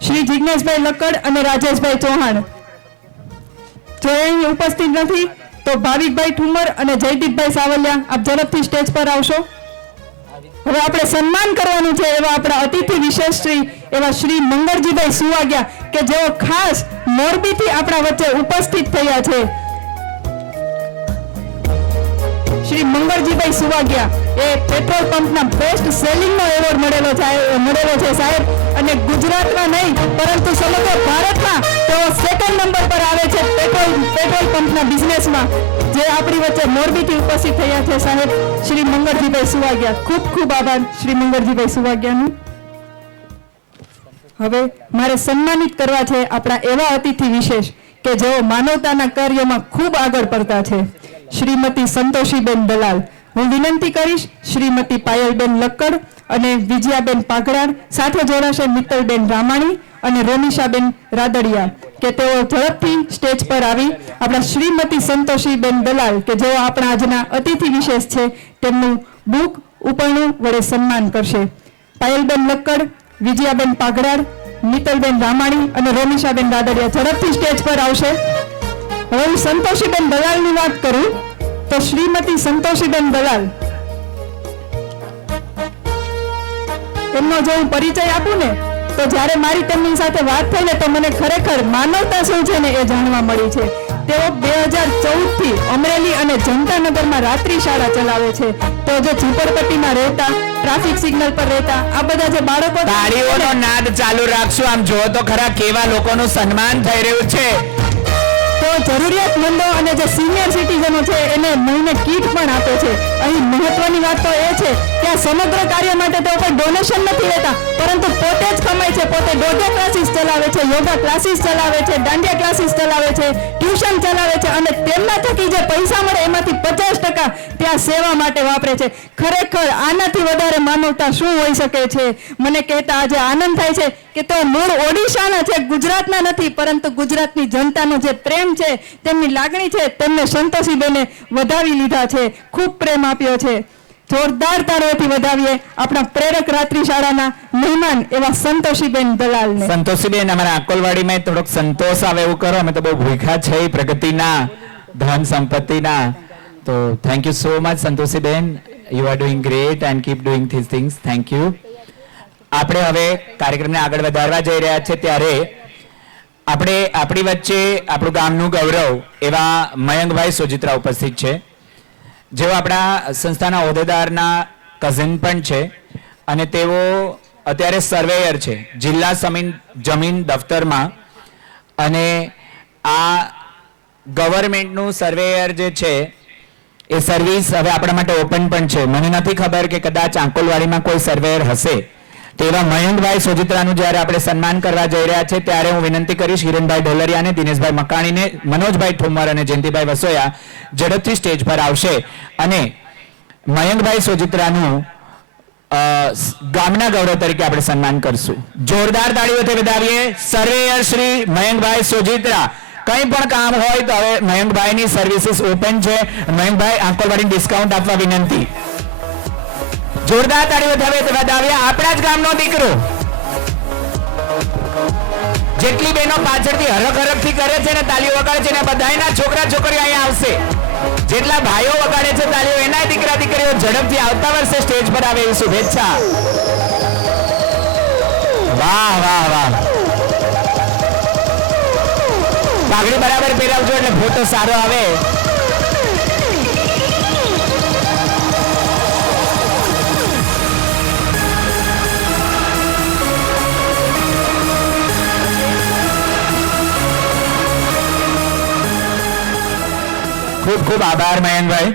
શ્રી જિગ્નેશભાઈ લક્કડ અને રાજેશભાઈ ચૌહાણ જો અહીં ઉપસ્થિત નથી તો ભાવિકભાઈ ઠુમર અને જયદીપભાઈ સાવલિયા આપ ઝડપથી સ્ટેજ પર આવશો. હવે આપણે સન્માન કરવાનું છે એવા આપણા અતિથિ વિશેષ શ્રી એવા શ્રી મંગળજીભાઈ સુવાગ્યા કે જેઓ ખાસ મોરબીથી આપણા વચ્ચે ઉપસ્થિત થયા છે. શ્રી મંગળજીભાઈ સુવાગ્યા એ પેટ્રોલ પંપના બેસ્ટ સેલિંગનો એવોર્ડ મળેલો છે સાહેબ. અને ગુજરાતમાં નહીં પરંતુ સમગ્ર ભારતમાં તેઓ સેકન્ડ નંબર પર આવે છે પેટ્રોલ પંપના બિઝનેસમાં, જે આપણી વચ્ચે મોરબીથી ઉપસ્થિત થયા છે સાહેબ શ્રી મંગળજીભાઈ સુવાગ્યા. ખૂબ ખૂબ આભાર શ્રી મંગળજીભાઈ સુવાગ્યાનું. હવે મારે સન્માનિત કરવા છે આપણા એવા અતિથિ વિશેષ કે જેઓ માનવતાના કાર્યોમાં ખૂબ આગળ પડતા છે. શ્રીમતી સંતોષીબેન દલાલ. હું વિનંતી કરીશ શ્રીમતી પાયલબેન લક્કડ અને વિજયાબેન પાગડાર, સાથે જોડાશે મિત્તલબેન રામાણી અને રોનિશાબેન રાદડિયા કે તેઓ ઝડપથી સ્ટેજ પર આવી આપણા શ્રીમતી સંતોષીબેન દલાલ કે જેઓ આપણા આજના અતિથિ વિશેષ છે તેમનું બુક ઉપરણું વડે સન્માન કરશે. પાયલબેન લક્કડ, વિજયાબેન પાઘડાર, મિત્તલબેન રામાણી અને રોનિશાબેન રાદડિયા ઝડપથી સ્ટેજ પર આવશે. હવે હું સંતોષીબેન દલાલની વાત કરું તો શ્રીમતી સંતોષીબેન દલાલ એમનો જો હું પરિચય આપું ને તો જ્યારે મારી તેમની સાથે વાત થઈ ને તો મને ખરેખર માનવતા શું છે ને એ જાણવા મળી છે. તેઓ 2014 થી અમરેલી અને જનતાનગરમાં રાત્રિ શાળા ચલાવે છે. તો જે ઝુંપડપટ્ટીમાં રહેતા, ટ્રાફિક સિગ્નલ પર રહેતા આ બધા જે બાળકો તાળીઓનો નાદ ચાલુ રાખશું. આમ જો તો ખરા કેવા લોકોનું સન્માન થઈ રહ્યું છે. તો જરૂરિયાતમંદો અને જે સિનિયર સિટીઝનો છે એને મહિને કીટ પણ આપે છે. અહીં મહત્વની વાત તો એ છે કે આ સમગ્ર કાર્ય માટે તેઓ કોઈ ડોનેશન નથી લેતા, પરંતુ પોતે જ કમાય છે. પોતે ડોડિયા ક્લાસીસ ચલાવે છે, યોગા ક્લાસીસ ચલાવે છે, દાંડિયા ક્લાસીસ ચલાવે છે, ટ્યુશન ચલાવે છે અને તેમના થકી જે પૈસા મળે એમાંથી 50% ત્યાં સેવા માટે વાપરે છે. ખરેખર આનાથી વધારે માનવતા શું હોઈ શકે છે? મને કહેતા આજે આનંદ થાય છે કે તેઓ મૂળ ઓડિશાના છે, ગુજરાતના નથી, પરંતુ ગુજરાતની જનતાનો જે પ્રેમ છે, તેમની લાગણી છે, તેમને સંતોષીબેને વધાવી લીધા છે, ખૂબ પ્રેમ આપ્યો છે. જોરદાર તાળીઓથી વધાવીએ આપણા પ્રેરક રાત્રિ શાળાના મહેમાન એવા સંતોષીબેન દલાલને. સંતોષીબેન, અમારા આકોલવાડીમાં થોડોક સંતોષ આવે એવું કરો. અમે તો બહુ ભૂખ્યા છે પ્રગતિના, ધન સંપત્તિના. તો thank you so much Santoshiben. You are doing great and keep doing this things. Thank you. આપણે હવે કાર્યક્રમને આગળ વધારવા જઈ રહ્યા છે ત્યારે આપણે આપણી વચ્ચે આપણું ગામનું ગૌરવ એવા મયંકભાઈ સોજિત્રા ઉપસ્થિત છે, જેઓ આપણા સંસ્થાના હોદ્દેદારના કઝિન પણ છે અને તેઓ અત્યારે સર્વેયર છે જિલ્લા જમીન દફતરમાં. અને આ ગવર્મેન્ટનું સર્વેયર જે છે એ સર્વિસ હવે આપણા માટે ઓપન પણ છે. મને નથી ખબર કે કદાચ આંકોલવાડીમાં કોઈ સર્વેયર હશે. તેવા મયંકભાઈ સોજિત્રાનું જ્યારે આપણે સન્માન કરવા જઈ રહ્યા છે ત્યારે હું વિનંતી કરીશ હિરેનભાઈ ઢોલરિયાને, દિનેશભાઈ મકાણીને, મનોજભાઈ ઠોમર અને જયંતિભાઈ વસોયા ઝડપથી સ્ટેજ પર આવશે અને મયંકભાઈ સોજિત્રાનું ગામના ગૌરવ તરીકે આપણે સન્માન કરશું. જોરદાર તાળીઓથી વધાવીએ સર્વેયર શ્રી મયંકભાઈ સોજિત્રા. કંઈ પણ કામ હોય તો હવે મયંકભાઈની સર્વિસીસ ઓપન છે. મયંકભાઈ આંકોલવાડીને ડિસ્કાઉન્ટ આપવા વિનંતી. જોરદાર તાળીઓ વધાવ્યા. આપણા જ ગામનો દીકરો. જેટલી બહેનો પાછળથી હરખ-હરખથી કરે છે ને તાળીઓ વગાડે છે ને બધાયના છોકરા છોકરીઓ અહીંયા આવશે. જેટલા ભાઈઓ વગાડે છે તાળીઓ એના દીકરા દીકરીઓ ઝડપથી આવતા વર્ષે સ્ટેજ પર આવે એવી શુભેચ્છા. વાહ વાહ વાહ. પાઘડી બરાબર પહેરાવજો એટલે ફોટો સારો આવે. ખૂબ ખૂબ આભાર મયંકભાઈ.